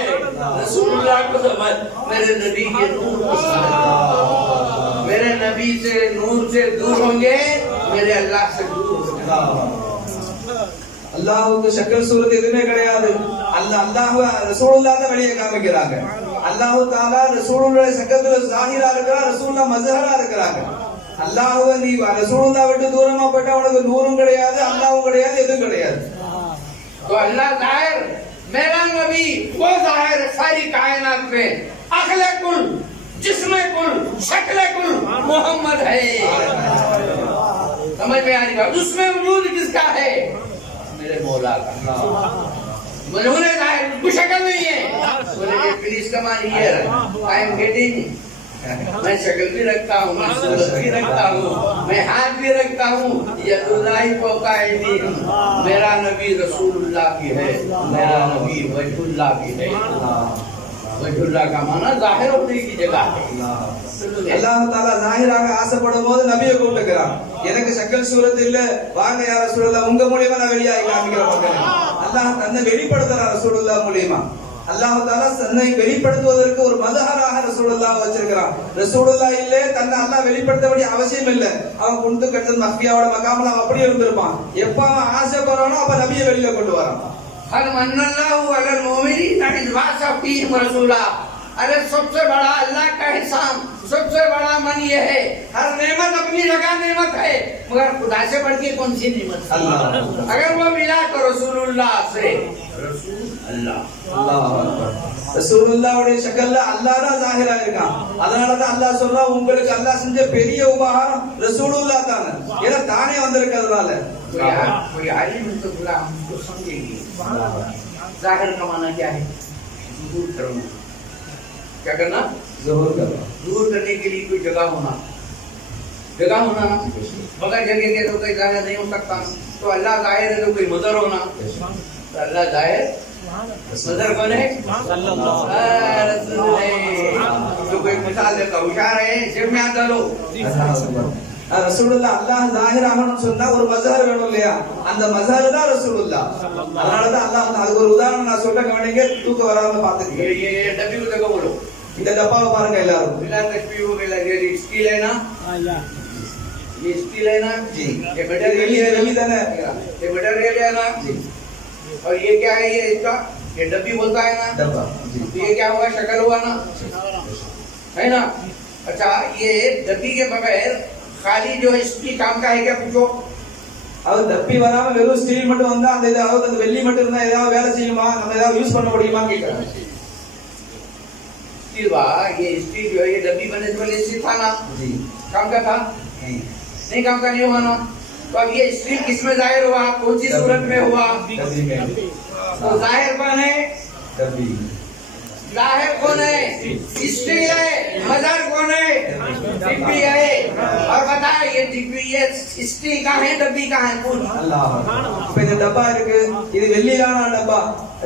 रसूलुल्लाह को समझ, मेरे नबी के नूर को समझ। मेरे नबी से नूर से दूर होंगे, मेरे अल्लाह से दूर होंगे। அல்லாஹ்வுக்கு ஷக்கல் சூரத் எதுவுமே கிடையாது. அல்லாஹ் ரசூலுல்லாஹ் தான் வெளியே காமிக்கிறாங்க. அல்லாஹ் தஆலா ரசூலுல்லாஹ் ஷக்கத்துல ஸாஹிரா இருக்கிறார், ரசூலுல்லாஹ் மஸ்ஹரா இருக்கிறாங்க. அல்லாஹ்வை நீ ரசூலுல்லாஹ் விட்டு தூரமா போட்டா உனக்கு நூறும் கிடையாது, அல்லாஹ்வும் கிடையாது, எதுவும் கிடையாது. तो अल्लाह जाहिर, मेरा नबी वो जाहिर है सारी कायनात में। अखले कुल, जिस्मे कुल, शक्ले कुल मोहम्मद है। समझ में आ रही बात? उसमें वजूद किसका है? मेरे मौला का। उन्होंने जाहिर, उसको शक्ल नहीं है। बोले please come here, I am getting, मैं शक्ल भी रखता हूँ, मैं सूरत भी रखता हूँ, मैं हाथ भी रखता हूँ। यदुल्लाहि फौका ऐदीहिम, मेरा नबी रसूलुल्लाह की है, मेरा नबी वजहुल्लाह की है। वजहुल्लाह का माना जाहिर होने की जगह है। அல்லாஹ் தஆலா ஸாஹிராக ஆசைப்படும் போது நபியை கூப்பிட்டுக்கிறான். எனக்கு ஷக்கல் சூரத் இல்ல, வாங்க யா ரசூலுல்லாஹ், உங்க மூலியமா நான் வெளியாகி காமிக்கிறேன் மக்களே. அல்லாஹ் தன்னை வெளிப்படுத்துறான் ரசூலுல்லாஹ் மூலியமா. அல்லாஹ் தஆலா தன்னை வெளிப்படுத்துவதற்கு ஒரு மதஹராக ரசூலுல்லாஹ் வச்சிருக்கிறான். ரசூலுல்லாஹ் இல்ல, தன்னை அல்லாஹ் வெளிப்படுத்த வேண்டிய அவசியம் இல்ல. அவன் குண்டு கட்டது மஃபியாவோட மகாமல அப்படியே இருந்திருப்பான். எப்ப அவன் ஆசைப்படுறானோ அப்ப நபியை வெளியில கொண்டு வரான். हल मन्नल्लाहु अलल मोमिनीना इज़ बाअसा फीहिम रसूला। अरे सबसे बड़ा अल्लाह का एहसान, सबसे बड़ा मन ये है, हर नेमत अपनी जगह नेमत है, मगर खुदा से बढ़ के कौन सी नेमत है? अगर वो मिला तो रसूलुल्लाह से, रसूल अल्लाह, ரசூலுல்லாஹ்வுடைய ஷக்கல்ல அல்லாஹ் தான் ஸாஹிரா இருக்கான். அதனால தான் அல்லாஹ் சொல்றான், உங்களுக்கு அல்லாஹ் செஞ்ச பெரிய உபகாரம் ரசூலுல்லாஹ் தான். ஏன்னா தானே வந்திருக்கிறதுனால कोई आलिम तो बोला हमको समझेगी। जाहिर का माना क्या है? दूर करना। क्या करना? ज़हूर करना। दूर करने के लिए कोई जगह होना, जगह होना ना। बगैर जगह के तो कोई जाहिर नहीं हो सकता। तो अल्लाह जाहिर है तो कोई मदर होना। तो अल्लाह जाहिर, मदर कौन है? तो कोई मिसाल देता होशियार है, जेब में हाथ डालो। ரசூலுல்லாஹ் அல்லாஹ் ஸாஹிராகணும்னு சொன்னா ஒரு மஸ்ஹர் வேணும் இல்லையா? அந்த மஸ்ஹர் தான் ரசூலுல்லாஹ். அதனால தான் அல்லாஹ் அதுக்கு ஒரு உதாரணம் நான் சொல்றேன், கவனிங்க, தூக்க வராம பாத்துக்கங்க. ये डब्बी को देखो, बोलो இந்த டப்பாவை பாருங்க எல்லாரும். बिना तस्वीर को लगे स्टील है ना? ये स्टील है ना जी? ये मटेरियल வெளியே தானே? ये मटेरियल है ना जी? और ये क्या है? ये इसका ये डब्बी बोलता है ना? डब्बा जी। ये क्या हुआ? शक्ल हुआ ना, है ना? अच्छा, ये डब्बी के बगैर खाली जो इसकी काम का है क्या? पूछो। அது டப்பி வராம வெறும் ஸ்டீல் மட்டும் வந்தா அந்த ஏதாவது அந்த வெள்ளி மட்டும் இருந்தா ஏதாவது வேலை செய்யுமா? நம்ம ஏதாவது யூஸ் பண்ண முடியுமா கேக்குறாங்க. स्टील बा, ये स्टील जो है ये डब्बी बने तो पहले स्टील था ना जी? काम का था नहीं काम का नहीं हुआ ना। तो अब ये स्टील किसमें जाहिर हुआ? कौन सी सूरत में हुआ? डब्बी में। तो जाहिर कौन है? डब्बी। जाहिर कौन है? स्टील है। मदर कौन है? डिब्बी है। और बताए ये डिब्बी, ये स्टील का है, डब्बी का है? कौन? அல்லாஹ். இப்ப இந்த டப்பா இருக்கு, இது வெள்ளியிலான டப்பா,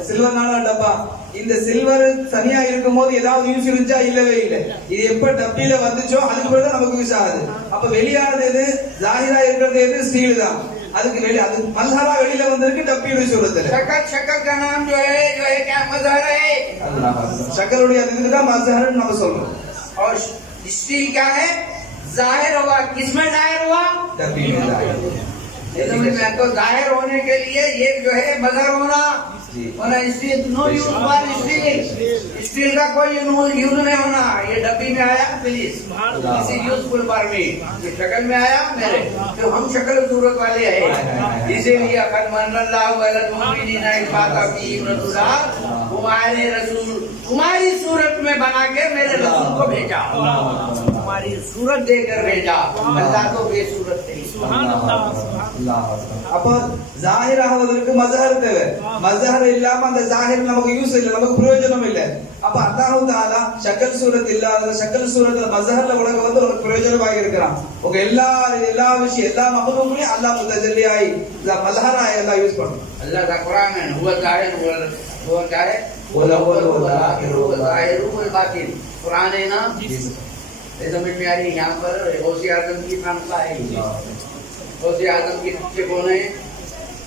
சில்வர்னால டப்பா. இந்த சில்வர் தனியா இருக்கும்போது ஏதாவது யூஸ் இருந்துச்சா? இல்லவே இல்லை. இது எப்ப டப்பில வந்துச்சோ அதுக்கு பிறகு நமக்கு யூஸ் ஆகுது. அப்ப வெளியானது எது? ஜாஹிரா இருக்கிறது எது? ஸ்டீல் தான். அதுக்கு வெளி அது மல்ஹரா வெளியில வந்திருக்கு டப்பியோட சூரத்துல. शक्ल का नाम जो है क्या? मजहर है। ஷக்கலுடைய அதுக்கு தான் மஸ்ஹர்னு நம்ம சொல்றோம். और स्टील क्या है? जाहिर हुआ। किसमें जाहिर हुआ? डब्बी में जाहिर। तो जाहिर होने के लिए ये जो है मजहर होना steel no use for steel, steel का कोई यूज नहीं होना। ये डब्बी में आया please, this is useful for me. जो शक्ल में आया मेरे, तो हम शक्ल सूरत वाले हैं, इसीलिए अकद मनल्लाहु अलल मुमिनीना इस बात की रसूला, तुम्हारे रसूल तुम्हारी सूरत में बना के मेरे रसूल को भेजा, तुम्हारी सूरत देकर भेजा। अल्लाह तो बेसूरत नहीं। அப்ப ஜாஹிர் ஆவதற்கு மஸ்ஹர் தேவை. மஸ்ஹர் இல்லாம அந்த ஜாஹிர் நமக்கு யூஸ் இல்ல, நமக்கு பிரயோஜனம் இல்ல. அப்ப அல்லாஹ் தஆலா ஷக்கல் சூரத் இல்லாத ஷக்கல் சூரத்ல மஸ்ஹர்ல உலக வந்து ஒரு பிரயோஜனமாக இருக்கிறான். உங்க எல்லா விஷயம் எல்லா மகலூகளையும் அல்லாஹ் முத்தஜல்லியாய் மஸ்ஹராய் எல்லாம் யூஸ் பண்ணும். अल्लाह का कुरान है, हुवा जाहिर हुवा क्या है, कुरान है ना। ये समझ में आ रही है। यहाँ पर गौसे आजम की नामता है, गौसे आजम के पीछे कौन है,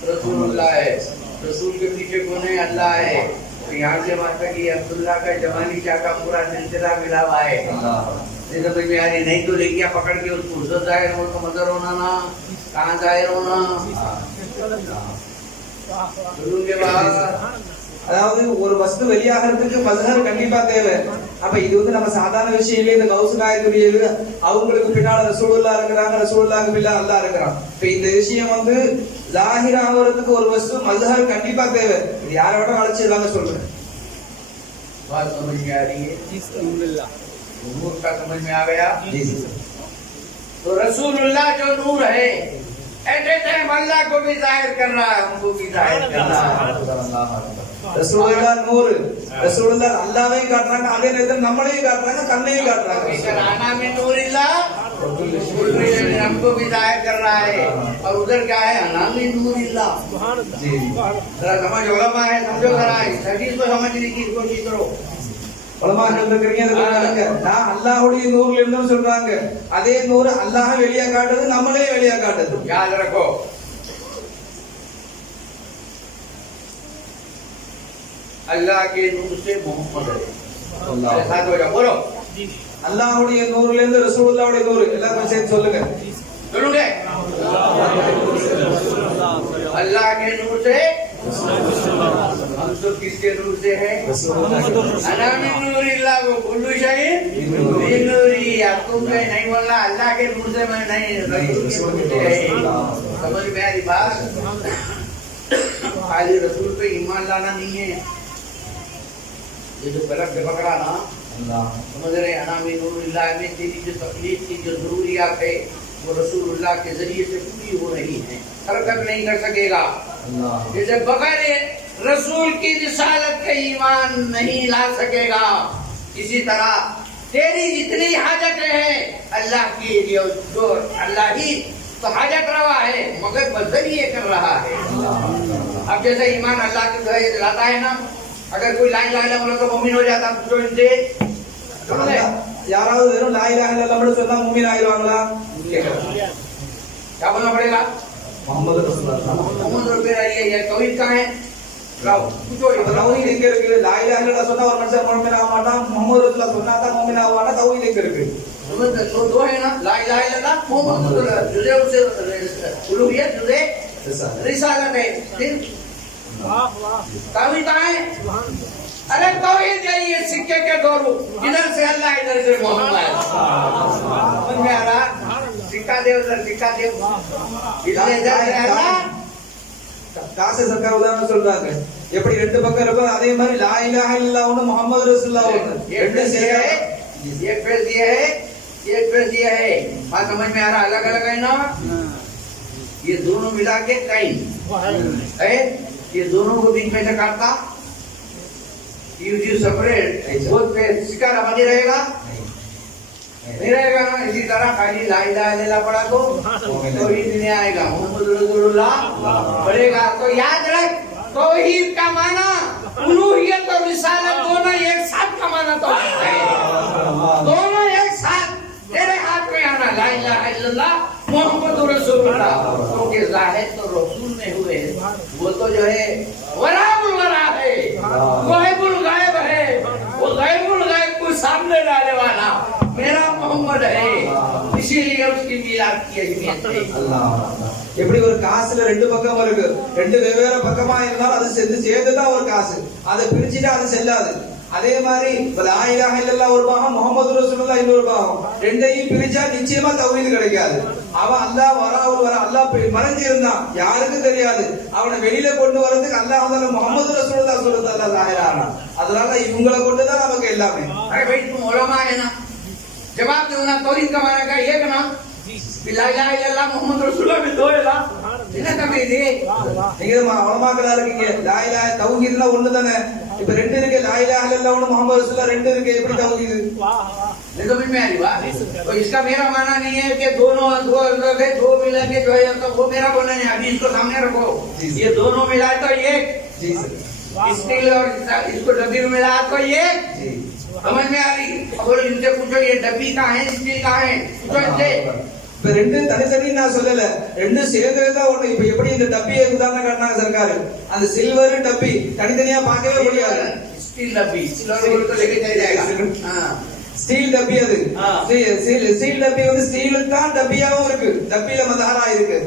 रसूलुल्लाह है, रसूल के पीछे कौन है, अल्लाह है। तो यहाँ से माता की अब्दुल्ला का जमानी शाह का पूरा सिलसिला मिला हुआ है। ये समझ में आ रही नहीं तो लेकिन पकड़ के उसको उधर जाहिर हो तो मदर होना ना, कहाँ जाहिर होना के बाद। அதாவது ஒரு வஸ்து வெளியாகிறதுக்கு மஸ்ஹர் கண்டிப்பா தேவை. அப்ப இது வந்து நம்ம சாதாரண விஷயம் இல்லை. இந்த கௌஸ் நாயத்துடைய அவங்களுக்கு பின்னால ரசூலுல்லாஹ் இருக்கிறாங்க, ரசூலுல்லாஹ்க்கு பின்னால அல்லாஹ் இருக்கிறான். இப்ப இந்த விஷயம் வந்து ज़ाहिर ஆவறதுக்கு ஒரு வஸ்து மஸ்ஹர் கண்டிப்பா தேவை. இது யாரை விட அழைச்சிடலாங்க சொல்றேன். बात समझ में आ रही है? नूर का समझ में आ गया? तो रसूलुल्लाह जो नूर है, ऐसे टाइम अल्लाह को भी जाहिर कर रहा है, हमको भी जाहिर कर रहा है। ரசூலுல்லாஹ் நூர், ரசூலுல்லாஹ் அல்லாஹ்வையும் காட்டுறாங்க, அதே நேரத்தில் நம்மளையும் காட்டுறாங்க, தன்னையும் காட்டுறாங்க. आना में नूरिल्लाह हमको भी जाहिर कर रहा है। और उधर क्या है, आना में नूरिल्लाह। जरा समझ उलमा है, समझो जरा इस हदीस को समझने की कोशिश करो। உலமாக்கள் இருக்கிறீங்க, நான் அல்லாஹ்வுடைய நூர்ல இருந்தும் சொல்றாங்க, அதே நூர் அல்லாஹ் வெளியே காட்டுது, நம்மளே வெளியே காட்டுது। याद रखो, अल्लाह के नूर से मोहम्मद है। साथ हो जाओ, बोलो அல்லாஹ்வுடைய நூர்ல இருந்து ரசூலுல்லாஹ்வுடைய நூர் எல்லாரும் சேர்த்து சொல்லுங்க। बोलोगे अल्लाह के नूर से, हम तो किसके नूर से है, अना मिन नूरिल्लाह वो कुल्लु शैइन मिन नूरी। तुम नहीं बोलना अल्लाह के नूर से, मैं नहीं, रसूल के नूर से है। समझ में आ रही बात? खाली रसूल पे ईमान लाना नहीं है। ये जो गलत पकड़ा ना, समझ रहे, अना मिन नूरिल्लाह में तेरी जो तकलीफ की जो जरूरियात है वो रसूलुल्लाह के जरिए से पूरी हो रही है। हरकत नहीं कर सकेगा। जैसे बगैर रसूल की रिसालत के ईमान नहीं ला सकेगा, इसी तरह तेरी जितनी हाजतें हैं अल्लाह की, जो अल्लाह ही तो हाजत रवा है, मगर बदरिए कर रहा है। अब जैसे ईमान अल्लाह के लाता है ना, अगर कोई ला इलाहा इल्लल्लाह बोला तो मोमिन हो जाता, पूछो इनसे। யாராவது வெறும் லா இலாஹ இல்லல்லாஹ் மட்டும் சொன்னா முஃமின் ஆயிடுவாங்களா? क्या बोलना पड़ेगा? முஹம்மது ரசூலுல்லாஹ்। मोहम्मद रसूल ये तौहीद कहाँ है? पूछो। தௌஹீத் எங்க இருக்கு? லா இலாஹ இல்லல்லாஹ் சொன்னா ஒரு மனுஷன் முஃமின் ஆக மாட்டான், முஹம்மது ரசூலுல்லாஹ் சொன்னா தான் முஃமின் ஆவானா? தௌஹீத் எங்க இருக்கு? दो है ना, ला इलाहा इल्लल्लाह मोहम्मद जुज़े उसे उलूहियत, जुज़े रिसालत है। फिर तौहीद कहाँ है? अरे तौहीद ये सिक्के के दो रूप, इधर से अल्लाह इधर से मोहम्मद। समझ में आ रहा? सिक्का दे उधर, सिक्का दे इधर से अल्लाह। காசை சர்க்கார் உதாரணம் சொல்றாங்க, எப்படி ரெண்டு பக்கம் இருக்கோ அதே மாதிரி லா இலாஹ இல்லல்லாஹ் ஒன்னு, முஹம்மது ரசூலுல்லாஹ் ஒன்னு, ரெண்டு சேர்த்து एक पेज ये है, एक पेज ये है। बात समझ में आ रहा? अलग अलग है ना, ये दोनों मिला के कई है, ये दोनों को बीच में से काटता, यू सेपरेट, वो पे सिक्का बनी रहेगा नहीं रहेगा ना। इसी तरह खाली ला इलाहा इल्लल्लाह पढ़ा तो तौहीद नहीं आएगा, मोहम्मद रसूलुल्लाह पढ़ेगा। तो याद रख, तौहीद का माना उलूहियत और रिसालत दोनों एक साथ का माना तो है, दोनों एक साथ तेरे हाथ में आना, ला इलाहा इल्लल्लाह मोहम्मद रसूलुल्लाह। क्योंकि जाहिर तो रसूल में हुए, वो तो जो है वराबुल वरा है, गायबुल गायब है, वो गायबुल गायब को सामने लाने वाला मेरा मोहम्मद है। इसीलिए उसकी मीलाद की अहमियत है। அல்லாஹ் எப்படி ஒரு காசுல ரெண்டு பக்கம் இருக்கு, ரெண்டு வெவ்வேறு பக்கமா இருந்தாலும் அது சேர்ந்துதான் ஒரு காசு, அதை பிரிச்சுட்டா அது செல்லாது. அதே மாதிரி லா இலாஹ இல்லல்லாஹ் ஒரு பாகம், முஹம்மது ரசூலுல்லாஹ் இன்னொரு பாகம், ரெண்டையும் பிரிச்சா நிச்சயமா தௌஹீத் கிடைக்காது. அவன் அல்லாஹ் வர அல்லாஹ் மறைஞ்சு இருந்தான், யாருக்கும் தெரியாது. அவனை வெளியில கொண்டு வரதுக்கு அல்லாஹ் வந்து முஹம்மது ரசூலுல்லாஹ் ஸல்லல்லாஹு அலைஹி வஸல்லம், அதனால இவங்களை கொண்டுதான் நமக்கு எல்லாமே. अरे भाई तुम उलमा है ना, जवाब दो ना। तौहीद का माना क्या एक ना, ला इलाहा इल्लल्लाह मुहम्मद रसूलुल्लाह में दो है ना, इन्हें कभी दे நீங்க உலமாக்களா இருக்கீங்க, லா இலாஹ தௌஹீத்னா ஒண்ணு தானே. இப்ப ரெண்டு இருக்கு, லா இலாஹ இல்லல்லாஹ் ஒண்ணு, முஹம்மது ரசூலுல்லாஹ் ரெண்டு இருக்கு, எப்படி தௌஹீத்? नहीं तो में आई बात। तो इसका मेरा मानना नहीं है कि दोनों दो मिला के जो है तो वो मेरा बोलना नहीं। अभी इसको सामने रखो, ये दोनों मिलाए तो एक, जी सर, स्टील और इसको डब्बी में मिला तो ये जी समझ में आ रही। और इनसे पूछो ये डब्बी कहाँ है, स्टील कहाँ है, पूछो इनसे। இப்ப ரெண்டு தனித்தனி நான் சொல்லல, ரெண்டு சேர்ந்ததுதான் ஒண்ணு. இப்ப எப்படி இந்த டப்பியை உதாரணம் காட்டினாங்க சர்க்காரு, அந்த சில்வர் டப்பி தனித்தனியா பார்க்கவே முடியாது. स्टील डब्बी, सिल्वर तो लेके चले जाएगा। हाँ ஸ்டீல் டப்பி, அது ஸ்டீல் டப்பி வந்து ஸ்டீல் தான் டப்பியாவும் இருக்கு, டப்பியில மதஹரா இருக்கு.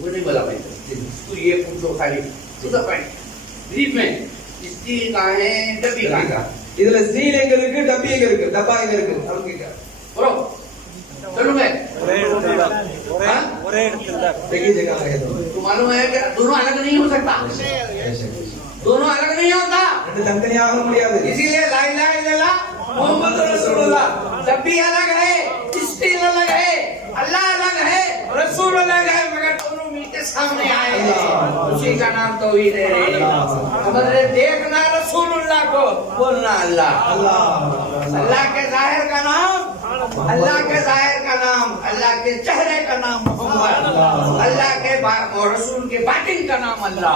वो नहीं बोला भाई, तू ये पूछो खाली तो पॉइंट ब्रीफ में स्टील कहाँ है, डब्बी कहाँ है। இதுல ஸ்டீல் எங்க இருக்கு, டப்பி எங்க இருக்கு, டப்பா எங்க இருக்கு, அவங்க बोलो चलो मैं देखिए जगह है तो तो मालूम है कि दोनों अलग नहीं हो सकता, दोनों अलग नहीं होता, ரெண்டு தனித்தனியா ஆக முடியாது. इसीलिए ला इलाहा इल्लल्लाह मुहम्मद रसूलुल्लाह डब्बी अलग है, स्टील अलग है, अल्लाह अलग है, रसूल अलग है, मगर दोनों मिलके सामने आए हैं, उसी का नाम तौहीद है। समझ रहे, देखना रसूलुल्लाह को, बोलना अल्लाह। अल्लाह के जाहिर का नाम, अल्लाह के जाहिर का नाम, अल्लाह के चेहरे का नाम मोहम्मद, अल्लाह के रसूल के बातिन का नाम अल्लाह।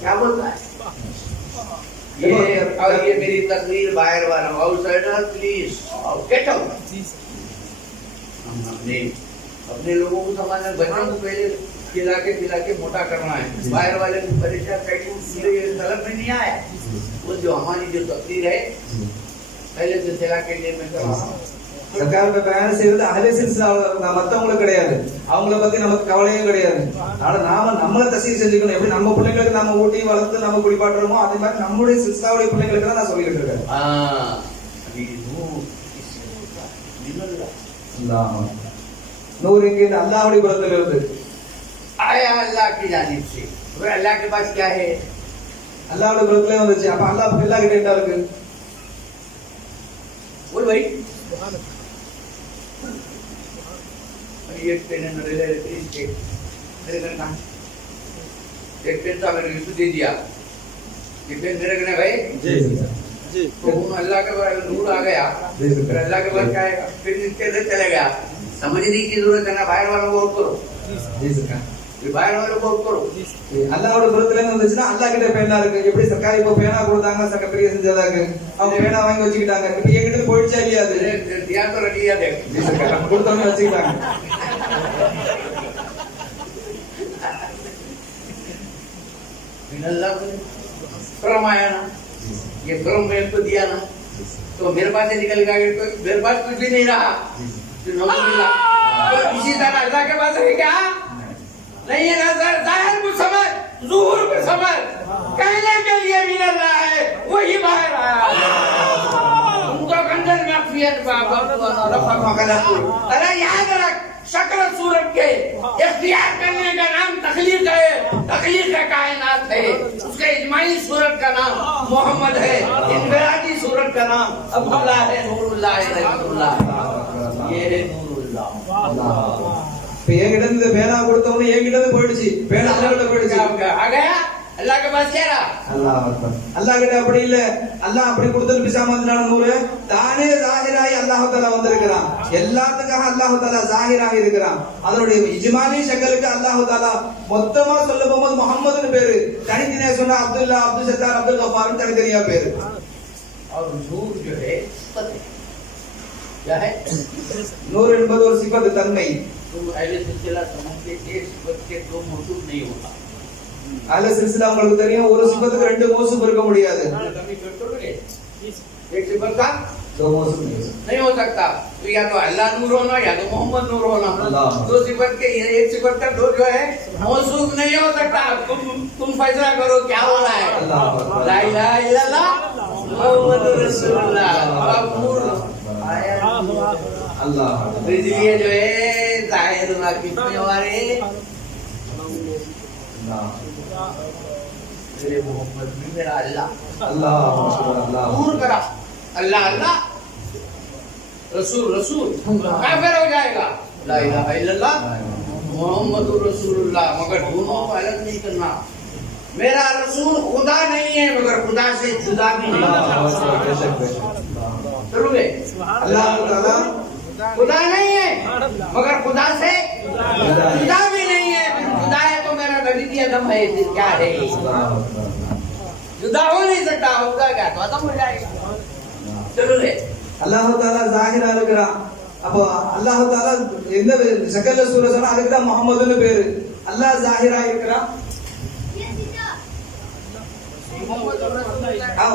क्या बोलता है ये? और ये मेरी तकरीर बाहर वाला आउटसाइडर प्लीज गेट आउट। अपने लोगों को समाज बच्चों को पहले खिला के मोटा करना है, बाहर वाले को परेशान करके तलब में नहीं आया। वो जो हमारी जो तकरीर है पहले सिलसिला के लिए मैं कर रहा हूँ। சர்க்கார் பயணம் செய்யறது அஹ்லே சில்சிலா, மத்தவங்களுக்கு கிடையாது, அவங்கள பத்தி நமக்கு கவலையே கிடையாது. ஆனா நாம நம்மள தசீர் செஞ்சுக்கணும். எப்படி நம்ம பிள்ளைங்களுக்கு நம்ம ஊட்டி வளர்த்து நம்ம குடிப்பாட்டுறோமோ அதே மாதிரி நம்முடைய சில்சிலாவுடைய பிள்ளைங்களுக்கு தான் நான் சொல்லிட்டு இருக்கேன். நூறு இங்கே அல்லாஹ்வுடைய புறத்துல இருந்து आया अल्लाह की जानिब से। अल्लाह के पास क्या है? அல்லாஹ்வுடைய புறத்துல வந்துச்சு. அப்ப அல்லாஹ் கிட்ட என்ன இருக்கு? बोल भाई। एक पेन है मेरे कहा, एक पेन था मैंने यूसुफ दे दिया, ये पेन मेरे कने भाई जी तो अल्लाह के बाद नूर आ गया, फिर अल्लाह के बाद क्या आएगा, फिर इसके अंदर चले गया। समझने की जरूरत है ना, बाहर वालों को करो, बाहर वालों को करो। அல்லாஹ்வோட புறத்துல இருந்து வந்துச்சுன்னா அல்லாஹ் கிட்ட பேனா இருக்கு. எப்படி சர்க்கார் இப்போ பேனா கொடுத்தாங்க, சக்கரையா செஞ்சதாக்கு அவங்க பேனா வாங்கி வச்சுக்கிட்டாங்க. இப்ப என்கிட்ட போயிடுச்சா இல்லையா? அது दिया तो रख लिया, देख கொடுத்தவங்க வச்சுக்கிட்டாங்க. अल्लाह क्रम आया ना, ये क्रम मेरे को दिया ना, तो मेरे पास से निकल गया, तो मेरे पास कुछ भी नहीं रहा, तो इसी तरह अल्लाह के पास है क्या नहीं है? नजर जाहिर को समझ, ज़ुहूर को समझ, कहने के लिए भी अल्लाह है, वही बाहर आया। उनको गंदल में अफियत अरे याद रख, शक्ल सूरत के इख्तियार करने का नाम तखलीक है, तखलीक है कायनात है। उसके इजमाई सूरत का नाम मोहम्मद है, इनफरादी सूरत का नाम अब्दुल्लाह है, नूरुल्लाह है, रहमतुल्लाह। ये है नूरुल्लाह। இப்ப என்கிட்ட இருந்து பேனா கொடுத்தவங்க என்கிட்ட இருந்து போயிடுச்சு, பேனா அல்லாஹ்கிட்ட போயிடுச்சு. आ गया अल्लाह के पास क्या रहा? அல்லாஹ் அக்பர். அல்லாஹ் கிட்ட அப்படி இல்ல. அல்லாஹ் அப்படி கொடுத்தது பிசாம வந்தான நூறு தானே ஜாஹிராய் அல்லாஹ் தஆலா வந்திருக்கிறான். எல்லாத்துக்காக அல்லாஹ் தஆலா ஜாஹிராக இருக்கிறான். அதனுடைய இஜ்மாலி ஷக்கலுக்கு அல்லாஹ் தஆலா மொத்தமா சொல்ல போகும்போது முஹம்மதுன்னு பேரு, தனித்தனியா சொன்னா அப்துல்லா, அப்துல் சத்தார், அப்துல் கஃபார் தனித்தனியா பேரு. और नूर जो है क्या है? நூறு என்பது ஒரு சிஃபத், தன்மை. तुम अहले सिलसिला समझते एक सिफत के दो मौसूफ नहीं होता। அஹ்லே சில்சிலா உங்களுக்கு தெரியும், ஒரு சிஃபத்துக்கு ரெண்டு மௌசூப் இருக்க முடியாது. कभी छोड़ दोगे एक सिफत का दो मौसम नहीं हो सकता। तो या तो अल्लाह नूर होना या तो मोहम्मद नूर होना। दो सिफत के एक सिफत का दो जो है मौसूफ नहीं हो सकता। तुम फैसला करो क्या होना है। ला इलाहा इल्लल्लाह मुहम्मदुर रसूलुल्लाह। अब नूर अल्लाह। इसलिए जो है जाहिर वाकिफ में हमारे मेरे मोहम्मद भी मेरा अल्लाह अल्लाह दूर करा। अल्लाह अल्लाह रसूल रसूल काफिर हो जाएगा। ला इलाहा इल्लल्लाह मुहम्मदुर रसूलुल्लाह। मगर दोनों को अलग नहीं करना। मेरा रसूल खुदा नहीं है मगर खुदा से जुदा भी नहीं। चलोगे अल्लाह ताला खुदा नहीं है मगर खुदा से जुदा भी नहीं है। खुदा है तो मेरा नबी की अदम है। क्या है जुदा हो नहीं सकता। होगा क्या तो खत्म हो जाएगा। चलो रे அல்லாஹ் தஆலா ஸாஹிரா இருக்கிறான். அப்போ அல்லாஹ் தஆலா எந்த ஷக்கல்ல சூரா சொன்னா அதுக்கு தான் முஹம்மதுன்னு பேரு. அல்லாஹ் ஸாஹிரா இருக்கிறான்.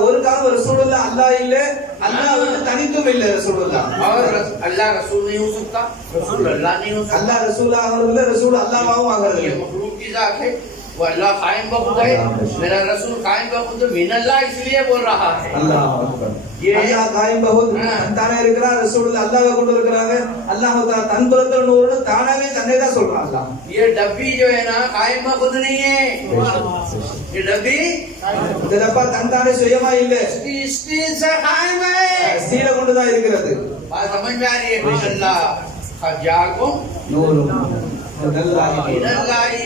ஒரு காலம் ரசூலுல்லாஹ் அல்லாஹ் இல்ல, அல்லாஹ் வந்து தனித்தும் இல்ல ரசூலுல்லாஹ். और अल्लाह रसूल नहीं हो सकता, रसूल अल्लाह नहीं हो सकता। अल्लाह रसूल ஆகறதில்ல, ரசூல் அல்லாஹ்வாகவும் ஆகறதில்ல. ये मखलूक की जात है। वो अल्लाह कायम बखुद है। मेरा रसूल कायम बखुद मिनल्लाह इसलिए बोल रहा है। अल्लाह अकबर। ये अल्लाह कायम बखुद தானே இருக்கிறார். ரசூல் அல்லாஹ்வை கொண்டு இருக்கிறாங்க. அல்லாஹ் தஆலா தன் புறத்துல நூறு தானாவே தன்னை தான் சொல்றான் அல்லாஹ். ये डब्बी जो है ना कायम बखुद नहीं है। ये डब्बी இந்த டப்பா தன் தானே சுயமா இல்ல, स्टील से कायम है। ஸ்டீல கொண்டு தான் இருக்கிறது. बात समझ में आ रही है। मिनल्लाह खजाकुम நூறு मिनल्लाह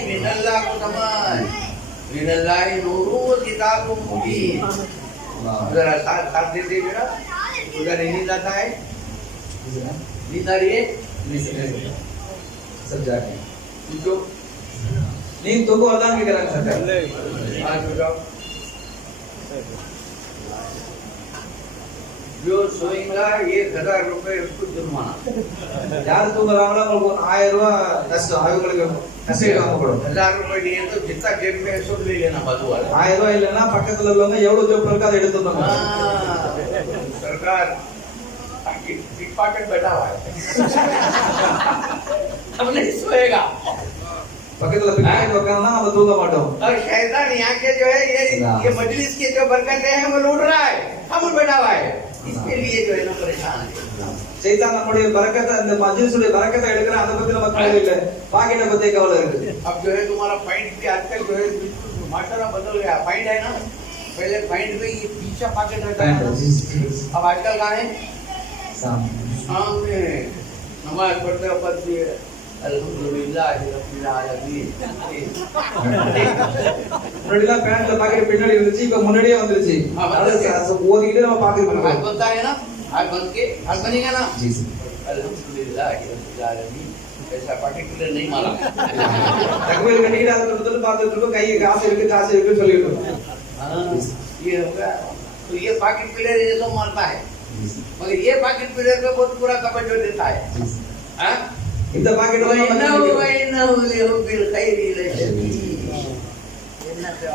मिनल्लाह को समझ। मिनल्लाह नूरु व किताबुम मुबीन। जरा साथ देते मेरा उधर नींद आता है। नींद आ रही है सब जाके जो नींद तो को अल्लाह के करना चाहता है। आज बताओ जो सोएगा 1000 रुपए उसको जुर्माना। யார் தூங்குறாங்களோ அவங்களுக்கு 1000 ரூபாய் கஷ்டம். அவங்களுக்கு கஷ்டம் போடும். 1000 रुपए लिए तो जितना जेब में है सब ले लेना बाजू वाला। 1000 ரூபாய் இல்லன்னா பக்கத்துல உள்ளவங்க எவ்வளவு ஜோப் இருக்கோ அதை எடுத்து வந்தாங்க. सरकार पिक पॉकेट बैठा हुआ है। अब नहीं सोएगा। பக்கத்துல பின்னாடி உட்கார்ந்தா நம்ம தூங்க மாட்டோம். और शैतान यहाँ के जो है ये मजलिस के जो बरकतें हैं वो लूट रहा है। हम बैठा हुआ है। इसके लिए जो है ना परेशान है। சைத்தான் நம்முடைய பரக்கத்தை, இந்த மஜ்லிஸுடைய பரக்கத்தை எடுக்கிறான். அதை பத்தி நமக்கு கவலை இல்ல, பாக்கெட்டை பத்தி கவலை இருக்கு. अब जो है तुम्हारा पॉइंट भी आजकल जो है बिल्कुल माशाल्लाह बदल गया। पॉइंट है ना, पहले पॉइंट पे ये पीछे पॉकेट रहता है। अब आजकल कहाँ है? सामने नमाज पढ़ते वक्त भी अल्हम्दुलिल्लाह रब्बिल आलमीन। முன்னாடிலாம் பேண்ட்ல பாக்கெட் பின்னாடி இருந்துச்சு, இப்ப முன்னாடியே வந்துருச்சு. அதை ஓதிக்கிட்டு நம்ம பாக்கெட் हाथ பண்ணுவோம். बनता है ना, हाथ बन के हाथ बनेगा ना। जी जी अल्हम्दुलिल्लाह रब्बिल आलमीन। ऐसा पर्टिकुलर नहीं मारा। தக்பீர் கட்டிக்கிட்டு அதை தொட்டு பார்த்துட்டு இருக்கோம். கை காசு இருக்கு காசு இருக்குன்னு சொல்லிட்டு இருக்கோம். ये होगा तो ये पॉकेट पिलर ये तो मारता है। मगर ये पॉकेट पिलर पे बहुत पूरा तवज्जो देता है। हाँ? இந்த பாக்கெட் வந்து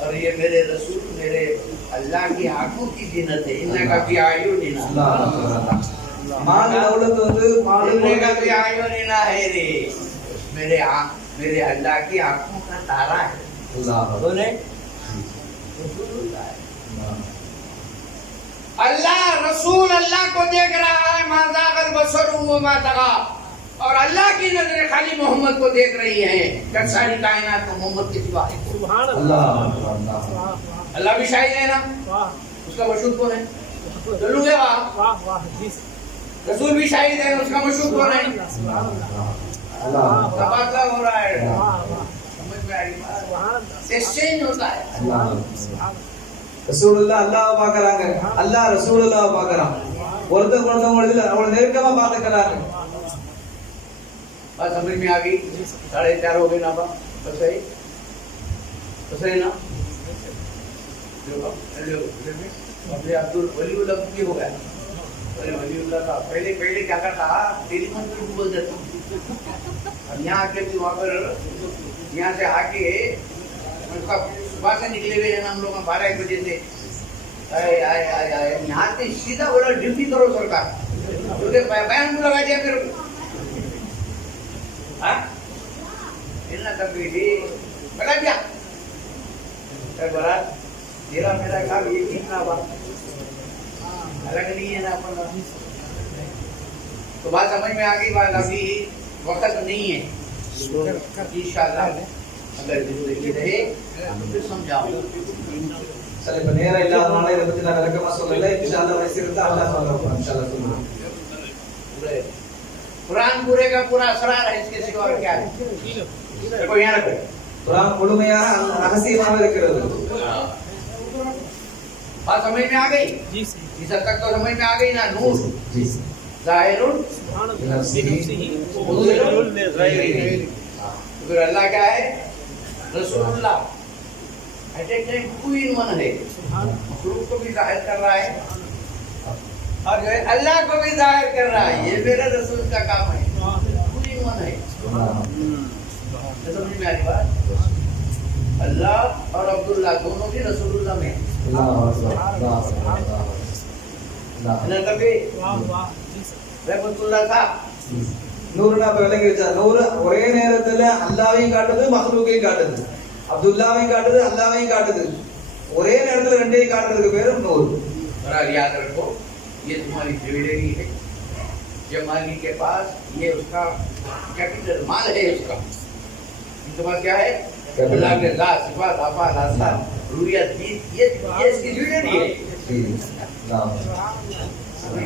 और ये मेरे रसूल मेरे अल्लाह की आंखों की जीनत है। इन्नका भी आयुनिना மால் दौलत வந்து மால் इन्नका भी आयुनिना है रे। मेरे अल्लाह की आंखों का तारा है। अल्लाह बोले अल्लाह रसूल अल्लाह को देख रहा है। माज़ागल बसरु व मा तगा। और अल्लाह की नजरें खाली मोहम्मद को देख रही हैं। जब सारी कायनात तो मोहम्मद के सिवा है। सुभान अल्लाह अल्लाह भी शाहिद है ना। वाह उसका मशहूर कौन है? चलूंगे वहाँ। वाह वाह जी रसूल भी शाहिद है, उसका मशहूर कौन है? अल्लाह तबादला हो रहा है। वाह वाह समझ में आ रही बात? सुभान एक्सचेंज होता है। अल्लाह सुभान ரசூலுல்லாஹ் அல்லாஹ்வை பார்க்கறாங்க, அல்லாஹ் ரசூலுல்லாஹ்வை பார்க்கறான். ஒருத்தர் அவளை நெருக்கமா பார்த்துக்கறாங்க. बात समझ में आ गई? 4:30 हो गए ना बा? बस है ना? अपने अब्दुल वली हो गया। अरे वलीउल्लाह का पहले पहले क्या करता, टेलीफोन पे बोल देता, अब यहाँ आके भी वहाँ पर यहाँ से आके उसका सुबह से निकले हुए हैं ना हम लोग 12-1 बजे से, यहाँ से सीधा बोला ड्यूटी करो सरकार, क्योंकि बयान लगा दिया मेरे को, हाँ मिलना तभी लगा दिया, बोला तेरा मेरा काम ये कितना बात अलग नहीं है ना अपन, तो बात समझ में आ गई। बात अभी वक्त नहीं है, इंशाअल्लाह अगर जिंदगी रहे तो समझाओ। சரி இப்ப நேரம் இல்லாதனால இதை பத்தி நான் விளக்கமா சொல்லல. இன்ஷாஅல்லாஹ் வயசு இருந்தா அல்லாஹ் சொல்லுவான். இன்ஷாஅல்லாह சொல்லுவான். कुरान पूरे का पूरा असरार है, इसके सिवा और क्या है? देखो यहाँ रखो, குர்ஆன் முழுமையாக ரகசியமாக இருக்கிறது. बात समझ में आ गई? इस हद तक तो समझ में आ गई ना। नूर ज़ाहिरुन फिर अल्लाह क्या है? रसूलुल्लाह at a time two in one है, मखलूक को भी जाहिर कर रहा है और जो है अल्लाह को भी जाहिर कर रहा है। ये मेरे रसूल का काम है, टू इन वन है। समझ में आ रही बात? अल्लाह और अब्दुल्लाह दोनों भी रसूलुल्लाह में है। நூறுனா விளங்கிருச்சா? நூறு ஒரே நேரத்துல அல்லாவையும் காட்டுது மக்லூக்கையும் காட்டுது, அப்துல்லாவையும் காட்டுது அல்லாவையும் காட்டுது, ஒரே நேரத்துல ரெண்டையும் காட்டுறதுக்கு பேரும் நூறு। याद रखो ये तुम्हारी ज्वेलरी है, जमाली के पास ये उसका कैपिटल माल है, उसका तुम्हारा क्या है? अल्लाह के ज़ात सिफात अफ़आल आसार रूयत ये इसकी ज्वेलरी है।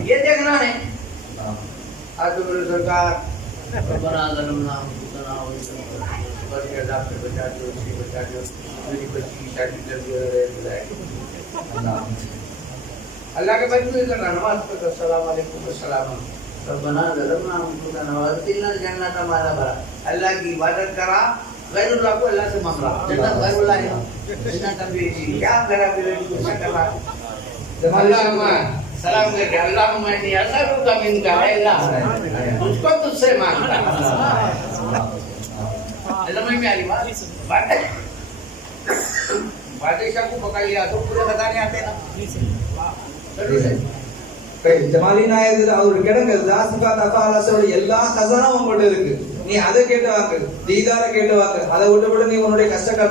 ये देखना है। आज तो मेरे सरकार बना ज़लमना मुतना और बस के अज़ाब से बचा दो, उसकी बचा दो, मेरी बच्ची की शादी कर दिया अल्लाह के बच्चों को करना नमाज पढ़ो, अस्सलाम वालेकुम अस्सलाम रब्बना ज़लमना मुतना व अदखिलना जन्नत माला भरा। अल्लाह की इबादत करा, गैरुल्लाह को अल्लाह से मांग रहा, जन्नत गैरुल्लाह है, जन्नत भी क्या करा फिर कुछ कर रहा। अल्लाहुम्मा सलाम करके अल्लाहुम्मा इन्नी असअलुका मिनका अल्लाह, मुझको तुझसे मांगता। समझ में आ रही बात? बादशाह को पकड़ लिया तो पूरे बताने आते ना। ஜமாலி நாயகர் அவர் கிடங்க ஜாசிபா தஃபாலஸோட எல்லா கஸானாவும் உங்கள்ட்ட இருக்கு, நீ அதை கேட்டு வாங்க, தீதார கேட்டு வாங்க, அதை விட்டு நீ உன்னுடைய கஷ்டத்தை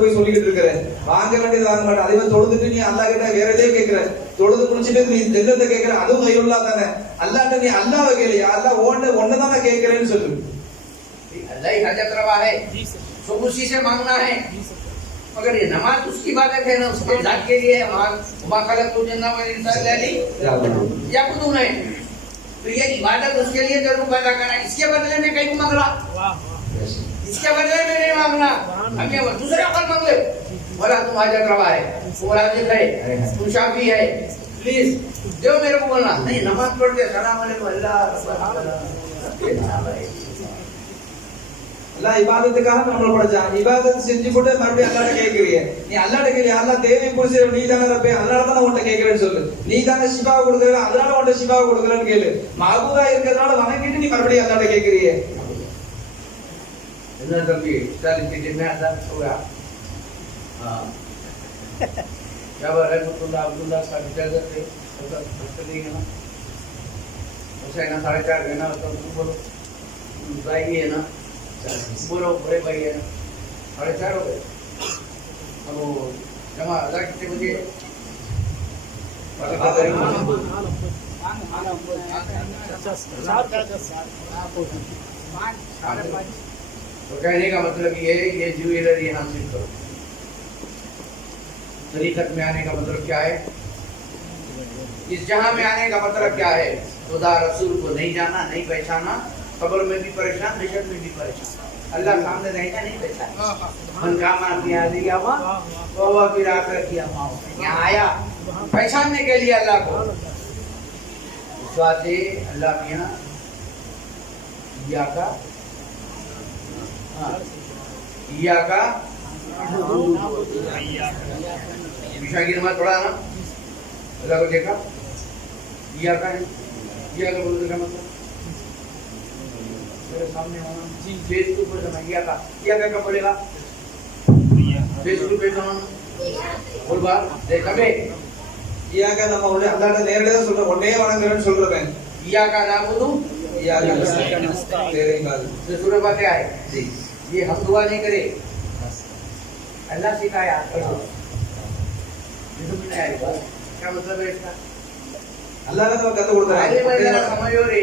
போய் சொல்லிக்கிட்டு இருக்கிற, வாங்க வேண்டியது வாங்க மாட்டேன், அதே மாதிரி தொழுதுட்டு நீ அல்லாஹ் கிட்ட வேற எதையோ கேட்கிற, தொழுது குடிச்சிட்டு நீ ஜன்னத்தை கேட்கிற, அதுவும் கையுள்ளா தானே, அல்லாஹ்ட்ட நீ அல்லாஹ்வை கேளியா, அல்லாஹ் ஒன்ன தானே கேட்கிறேன்னு சொல்லு। अल्लाह ही हजत रवा है, तो उसी से मांगना है। मगर ये नमाज उसकी इबादत है ना, उसके जात के लिए या खुद नहीं, तो ये इबादत उसके लिए जरूर पैदा करना, इसके बदले में कहीं मांग रहा, इसके बदले में नहीं मांगना। हम ये दूसरे अकल मांग ले, बोला तुम हजत रवा है, तुम राजिक है, तुम शाफी है, प्लीज जो मेरे को बोलना नहीं। नमाज पढ़ते सलाम अलैकुम अल्लाह அல்லாஹ் இபாதத்துக்காக நம்மள படைச்சான், இபாதத் செஞ்சு போட்டு மறுபடியும் அல்லாஹ்ட்ட கேக்குறீங்க, நீ அல்லாஹ்ட்ட கேளு, அல்லாஹ் தேவை புரிஞ்சு நீ தானே ரப்பே, அதனால தான் உன்கிட்ட கேக்குறேன்னு சொல்லு, நீ தானே ஷிஃபாவை கொடுக்குற அதனால உன்கிட்ட ஷிஃபாவை கொடுக்குறேன்னு கேளு, மஹபூதா இருக்கிறதுனால வணங்கிட்டு நீ மறுபடியும் அல்லாஹ்ட்ட கேக்குறீங்க। என்ன தம்பி சார் இந்த में आता होगा हां क्या बात है? अब्दुल्ला का इजाजत है तो नहीं है ना, उसे ना 4.5 घंटा तो बोलो भाई है ना, बोलो बड़े भाई है ना, 4.5 हो गए। अब जमा अल्लाह कितने बजे तो कहने का मतलब ये ज्वेलरी हासिल करो। तरीकत में आने का मतलब क्या है? इस जहां में आने का मतलब क्या है? खुदा रसूल को नहीं जाना, नहीं पहचाना, कब्र में भी परेशान, रिशत में भी परेशान, अल्लाह सामने रहेगा नहीं पहचाना। मन कामा किया दिया मां वो फिर आकर किया मां, यहाँ आया पहचानने के लिए अल्लाह को। इस बात से अल्लाह मियां या का विशागिर मत पढ़ा ना, अल्लाह को देखा या का या का बोलने का मतलब मेरे सामने होना फेसबुक पर जमा या का बोलेगा फेसबुक पे जमा बोल बात देखा बे ईयाका நம்ம உடனே அல்லாஹ்ட்ட நேரடியா சொல்றோம் ஒண்ணே வணங்குறேன்னு சொல்றேன் या का नाबुदू ईयाका तेरे बाद जो सूरह फातिहा है जी ये हम दुआ नहीं करे अल्लाह सिखाया ये तो मैंने आई बात क्या मतलब है इसका अल्लाह ने तो कत கொடுத்தாரு अरे भाई जरा समझो रे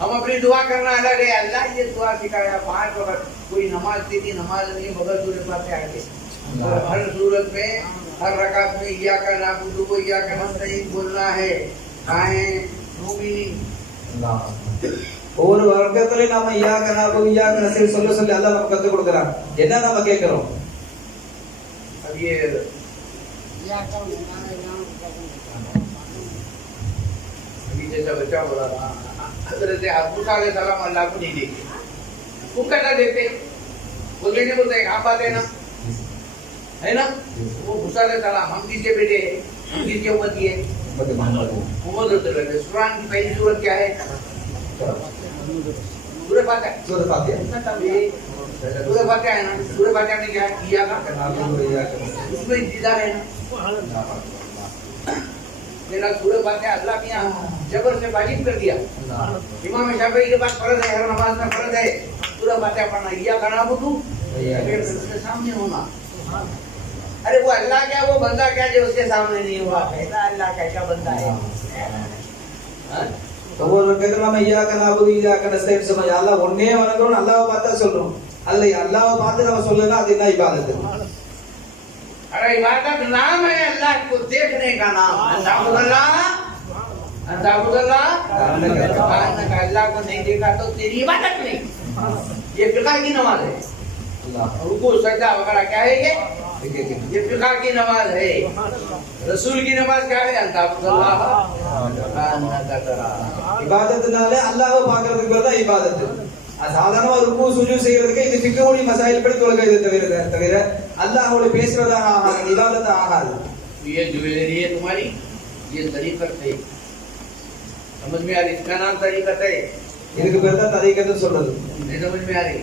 हम अपनी दुआ करना अलग है अल्लाह ये दुआ सिखाया 5 वक्त कोई नमाज की थी नमाज नहीं बगैर सूरह फातिहा के हर सूरत में हर रकात में या का नाबुदू को या का नस्तईन बोलना है काहे मुमिनी ஒவ்வொரு வர்க்கத்திலே நாம ईयाका नाबुदू ईयाका नस्तईन சொல்லி அல்லாஹ் நமக்கு கத்து கொடுக்கிறான் என்ன நாம கேக்குறோம் अब ये अभी जैसा बच्चा बोला था हजरत मूसा अलैहिस्सलाम अल्लाह को नहीं देखे वो कहना देते बोलते नहीं बोलते आप बात है ना वो मूसा अलैहिस्सलाम हम किसके बेटे हैं हम किसके उम्मती है मोहम्मद रसूलुल्लाह कुरान की पहली सूरत क्या है सूरह फातिहा सूरह फातिहा सूरह फातिहा है ना सूरह फातिहा में क्या है ईयाका उसमें इंतजार है ना मेरा सूरह फातिहा अल्लाह के यहाँ जबर से वाजिब कर दिया इमाम शाफी के पास फर्ज है हर नमाज में फर्ज है सूरह फातिहा पढ़ना ईयाका नाबुदू उसके सामने होना अरे वो अल्लाह क्या वो बंदा क्या जो उसके सामने नहीं हुआ कहता अल्लाह कैसा बंदा है ஒவ்வொரு வர்க்கத்திலே நாம ईयाका नाबुदू ईयाका नस्तईन சொன்னா அல்லாஹ் ஒண்ணே வணங்குறோம் அல்லாஹ்வை பார்த்தா சொல்றோம் அல்ல அல்லாஹ்வை பார்த்து நம்ம சொல்லலாம் அது என்ன இபாதத் अरे इबादत नाम है अल्लाह को देखने का नाम अंताबुदल्लाह अल्लाह को नहीं देखा तो तेरी इबादत नहीं ये फिका की नमाज है रुकू सजदा वगैरह क्या है ये फिका की नमाज है रसूल की नमाज क्या है अंताबुदल्लाह இபாதத்னாலே அல்லாஹ்வை பார்க்கிறதுக்கு பேர் தான் இபாதத் சாதாரணமா ருக்கு சுஜூத் செய்யறதுக்கு இது ஃபிக்ஹுடைய மசாயில் படி தொழுகை தவிர அல்லாஹ்வோட பேசுறதாக ஆகாது இபாதத் ஆகாது ये ज्वेलरी है तुम्हारी ये तरीकत है समझ में आ रही इसका नाम तरीकत है இதுக்கு பேர் தான் தரீகத் சொல்றது नहीं समझ में आ रही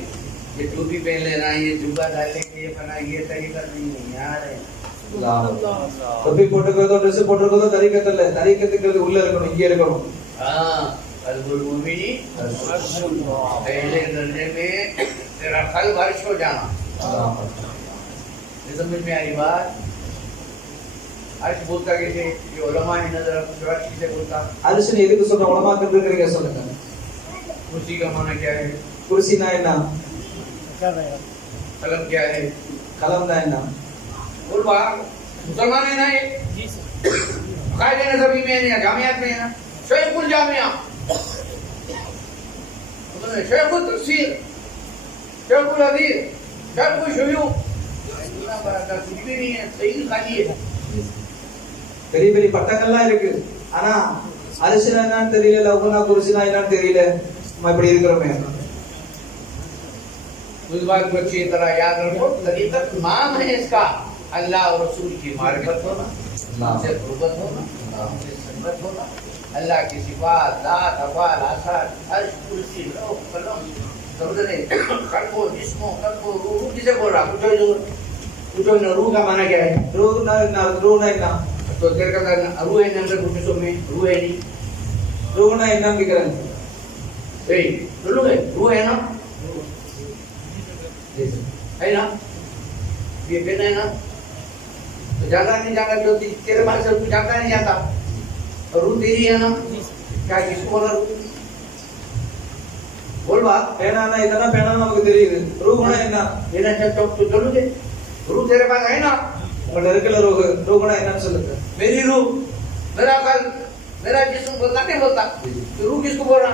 ये टोपी पहन लेना ये जुब्बा डालने के ये बना ये तरीकत नहीं है यार தொப்பி போட்டுக்கிறதோ Dress போட்டுக்கிறதோ தரீகத் இல்ல தரீகத்துங்கிறது உள்ள இருக்கணும் இங்க இருக்கணும் हां कल्बुल मुमिनी पहले दर्जे में तेरा कल बारिश हो जाना ये समझ में आ रही बात आज बोलता कैसे ये उलमा है नजर सुरक्षित से बोलता அரிசன் எதுக்கு சொல்ற உலமாக்கள் இருக்கீங்க சொல்லுங்க कुर्सी का माना क्या है குர்சினா என்ன कलम क्या है கலம்னா என்ன बोल बात मुसलमान है ना ये कायदे ना सभी में है ना जामियात में है ना शेखुल जामिया शेखुल तफसीर शेखुल हदीस शेखुल शुयूख इतना बड़ा का कुछ भी नहीं है सही खाली है பெரிய பெரிய பட்டங்கள்லாம் இருக்கு ஆனா அரிசனா என்னன்னு தெரியல லவ்னா குர்சினா என்னன்னு தெரியல நம்ம இப்படி இருக்கிறோமே उस बात को अच्छी तरह याद रखो तरीकत नाम है इसका अल्लाह और रसूल की मारिफत होना उनसे क़ुर्बत होना उनसे संगत होना अल्लाह की सिफात ज़ात अफ़आल आसार अर्श कुर्सी लौह कलम समझने कल्बो जिस्मो कल्बो रूह किसे बोल रहा पूछो ना रूह का माना क्या है ரூஹ்னா என்ன तो तेरे का रूह है अंदर प्रोफेसर में रूह है नहीं ரூஹ்னா என்னன்னு கேக்குறாங்க सही रूह है ना है ना ये कहना है ना तो जाता नहीं जाता जो तेरे पास से तू जाता नहीं जाता और रूह तेरी है ना क्या किसको बोला रूह बोल बात பேனானா இதெல்லாம் பேனா நமக்கு தெரியுது ரூஹ்னா என்ன लेना चाहता तो चलोगे रूह तेरे पास है ना உங்கள இருக்கல ரூஹ்னா என்னன்னு சொல்லுங்க मेरी रूह मेरा कल मेरा जिस्म बोलता नहीं बोलता तो रूह किसको बोल रहा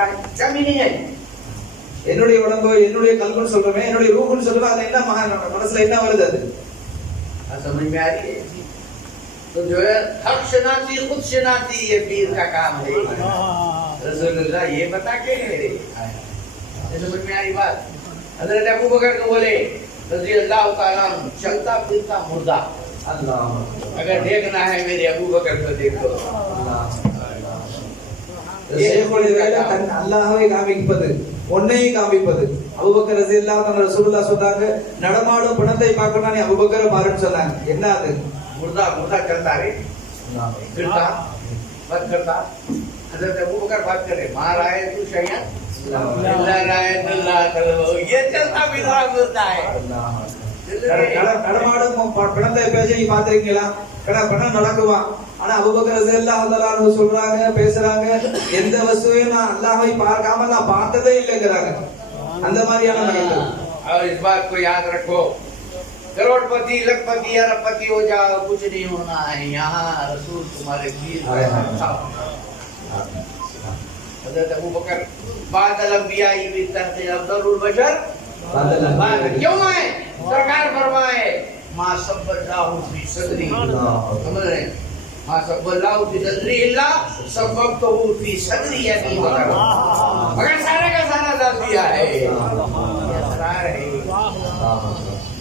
है क्या मीनिंग है என்னுடைய உடம்பு என்னுடைய கல்புன்னு சொல்றமே என்னுடைய ரூஹ்னு சொல்றமே அது என்ன மனசுல என்ன வருது அது समझ में आ रही है तो जो है हक शनाती खुद शनाती ये पीर का काम है रसूलुल्लाह ये बता के ये समझ में आ रही बात हजरत अबू बकर को बोले रज़ी अल्लाह ताला चलता फिरता मुर्दा अल्लाह अगर देखना है मेरे अबू बकर को देखो। அல்லாஹ்வை காமிப்பது உன்னையும் காமிப்பது அபூபக்கர் ரலியல்லாஹு அன்ஹு ரசூலுல்லாஹ் சொன்னாங்க நடமாடும் பணத்தை பார்க்கணும் நீ அபூபக்கரை பாருன்னு சொன்னாங்க என்ன அது मुर्दा मुर्दा चलता रे फिरता बात करता हजरत अबू बकर बात करे मां राय तू शैया अल्लाह राय अल्लाह करो ये चलता फिरता मुर्दा है நடமாடும் பணத்தை பேச நீ பாத்திருக்கீங்களா பணம் நடக்குவான் ஆனா அபூபக்கர் ரலியல்லாஹு அன்ஹு சொல்றாங்க பேசுறாங்க எந்த வஸ்துவையும் நான் அல்லாஹ்வை பார்க்காம நான் பார்த்ததே இல்லைங்கறாங்க அந்த மாதிரியான மனிதர் और इस बात को याद रखो करोड़पति लखपति अरबपति हो जाओ कुछ नहीं होना है यहाँ रसूल तुम्हारे पीर हजरत अबू बकर बादल अंबिया भी तरते अफजलुल बशर क्यों है सरकार फरमाए मां सब्बल्लाहु फी सदरी समझ रहे मां सब्बल्लाहु फी सदरी इल्ला सब्बतहु फी सदरी अबी बकर मगर सारे का सारा दस दिया है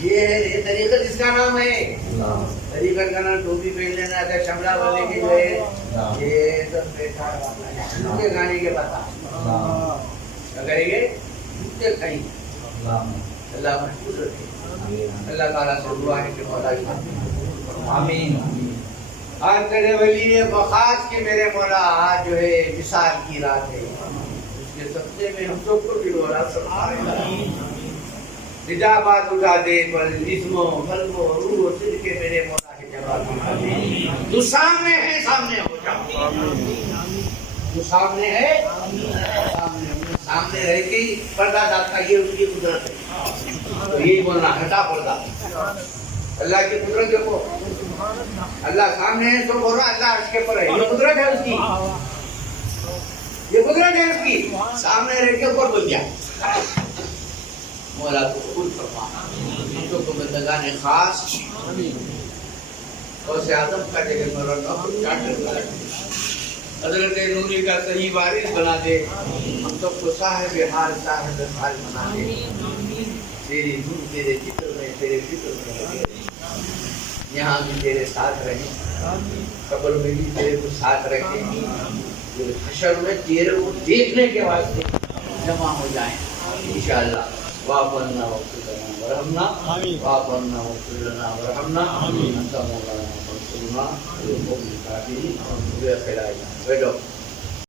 ये तरीका जिसका नाम है तरीका का नाम टोपी पहन लेना था शमला वाले के जो है ये सब बैठा उनके गाने के पता क्या करेंगे उनके कहीं अल्लाह महफूज रखे अल्लाह ताला से दुआ है कि मौला आमीन। आज तेरे वली बखास के मेरे मौला आज जो है विसाल की रात है उसके सत्ते में हम सबको भी मौला निजाबाद उठा दे पर जिस्मो कल्बो रूह सिर के मेरे मौला के जवाब उठा दे तू सामने है सामने हो जा तू सामने है सामने रह के पर्दा डालता ये उसकी कुदरत है तो यही बोलना हटा पर्दा अल्लाह की कुदरत देखो अल्लाह सामने है तो बोल रहा अल्लाह उसके पर है ये कुदरत है उसकी ये कुदरत है उसकी सामने रह के ऊपर बोल दिया मौला को कबूल फरमा हम को बंदगाने खास और से आदम का जगह पर हजरत नूरी का सही वारिस बना दे हम सबको साहिब हाल बना दे तेरी नूर तेरे चित्र में तेरे फिक्र में यहाँ भी तेरे साथ रहे कब्र में भी तेरे को साथ रखे हशर में तेरे को देखने के वास्ते जमा हो जाए इंशाअल्लाह वापरना वरहमना वापरना वरहमना अंत मौलाना फंसुरना बैठो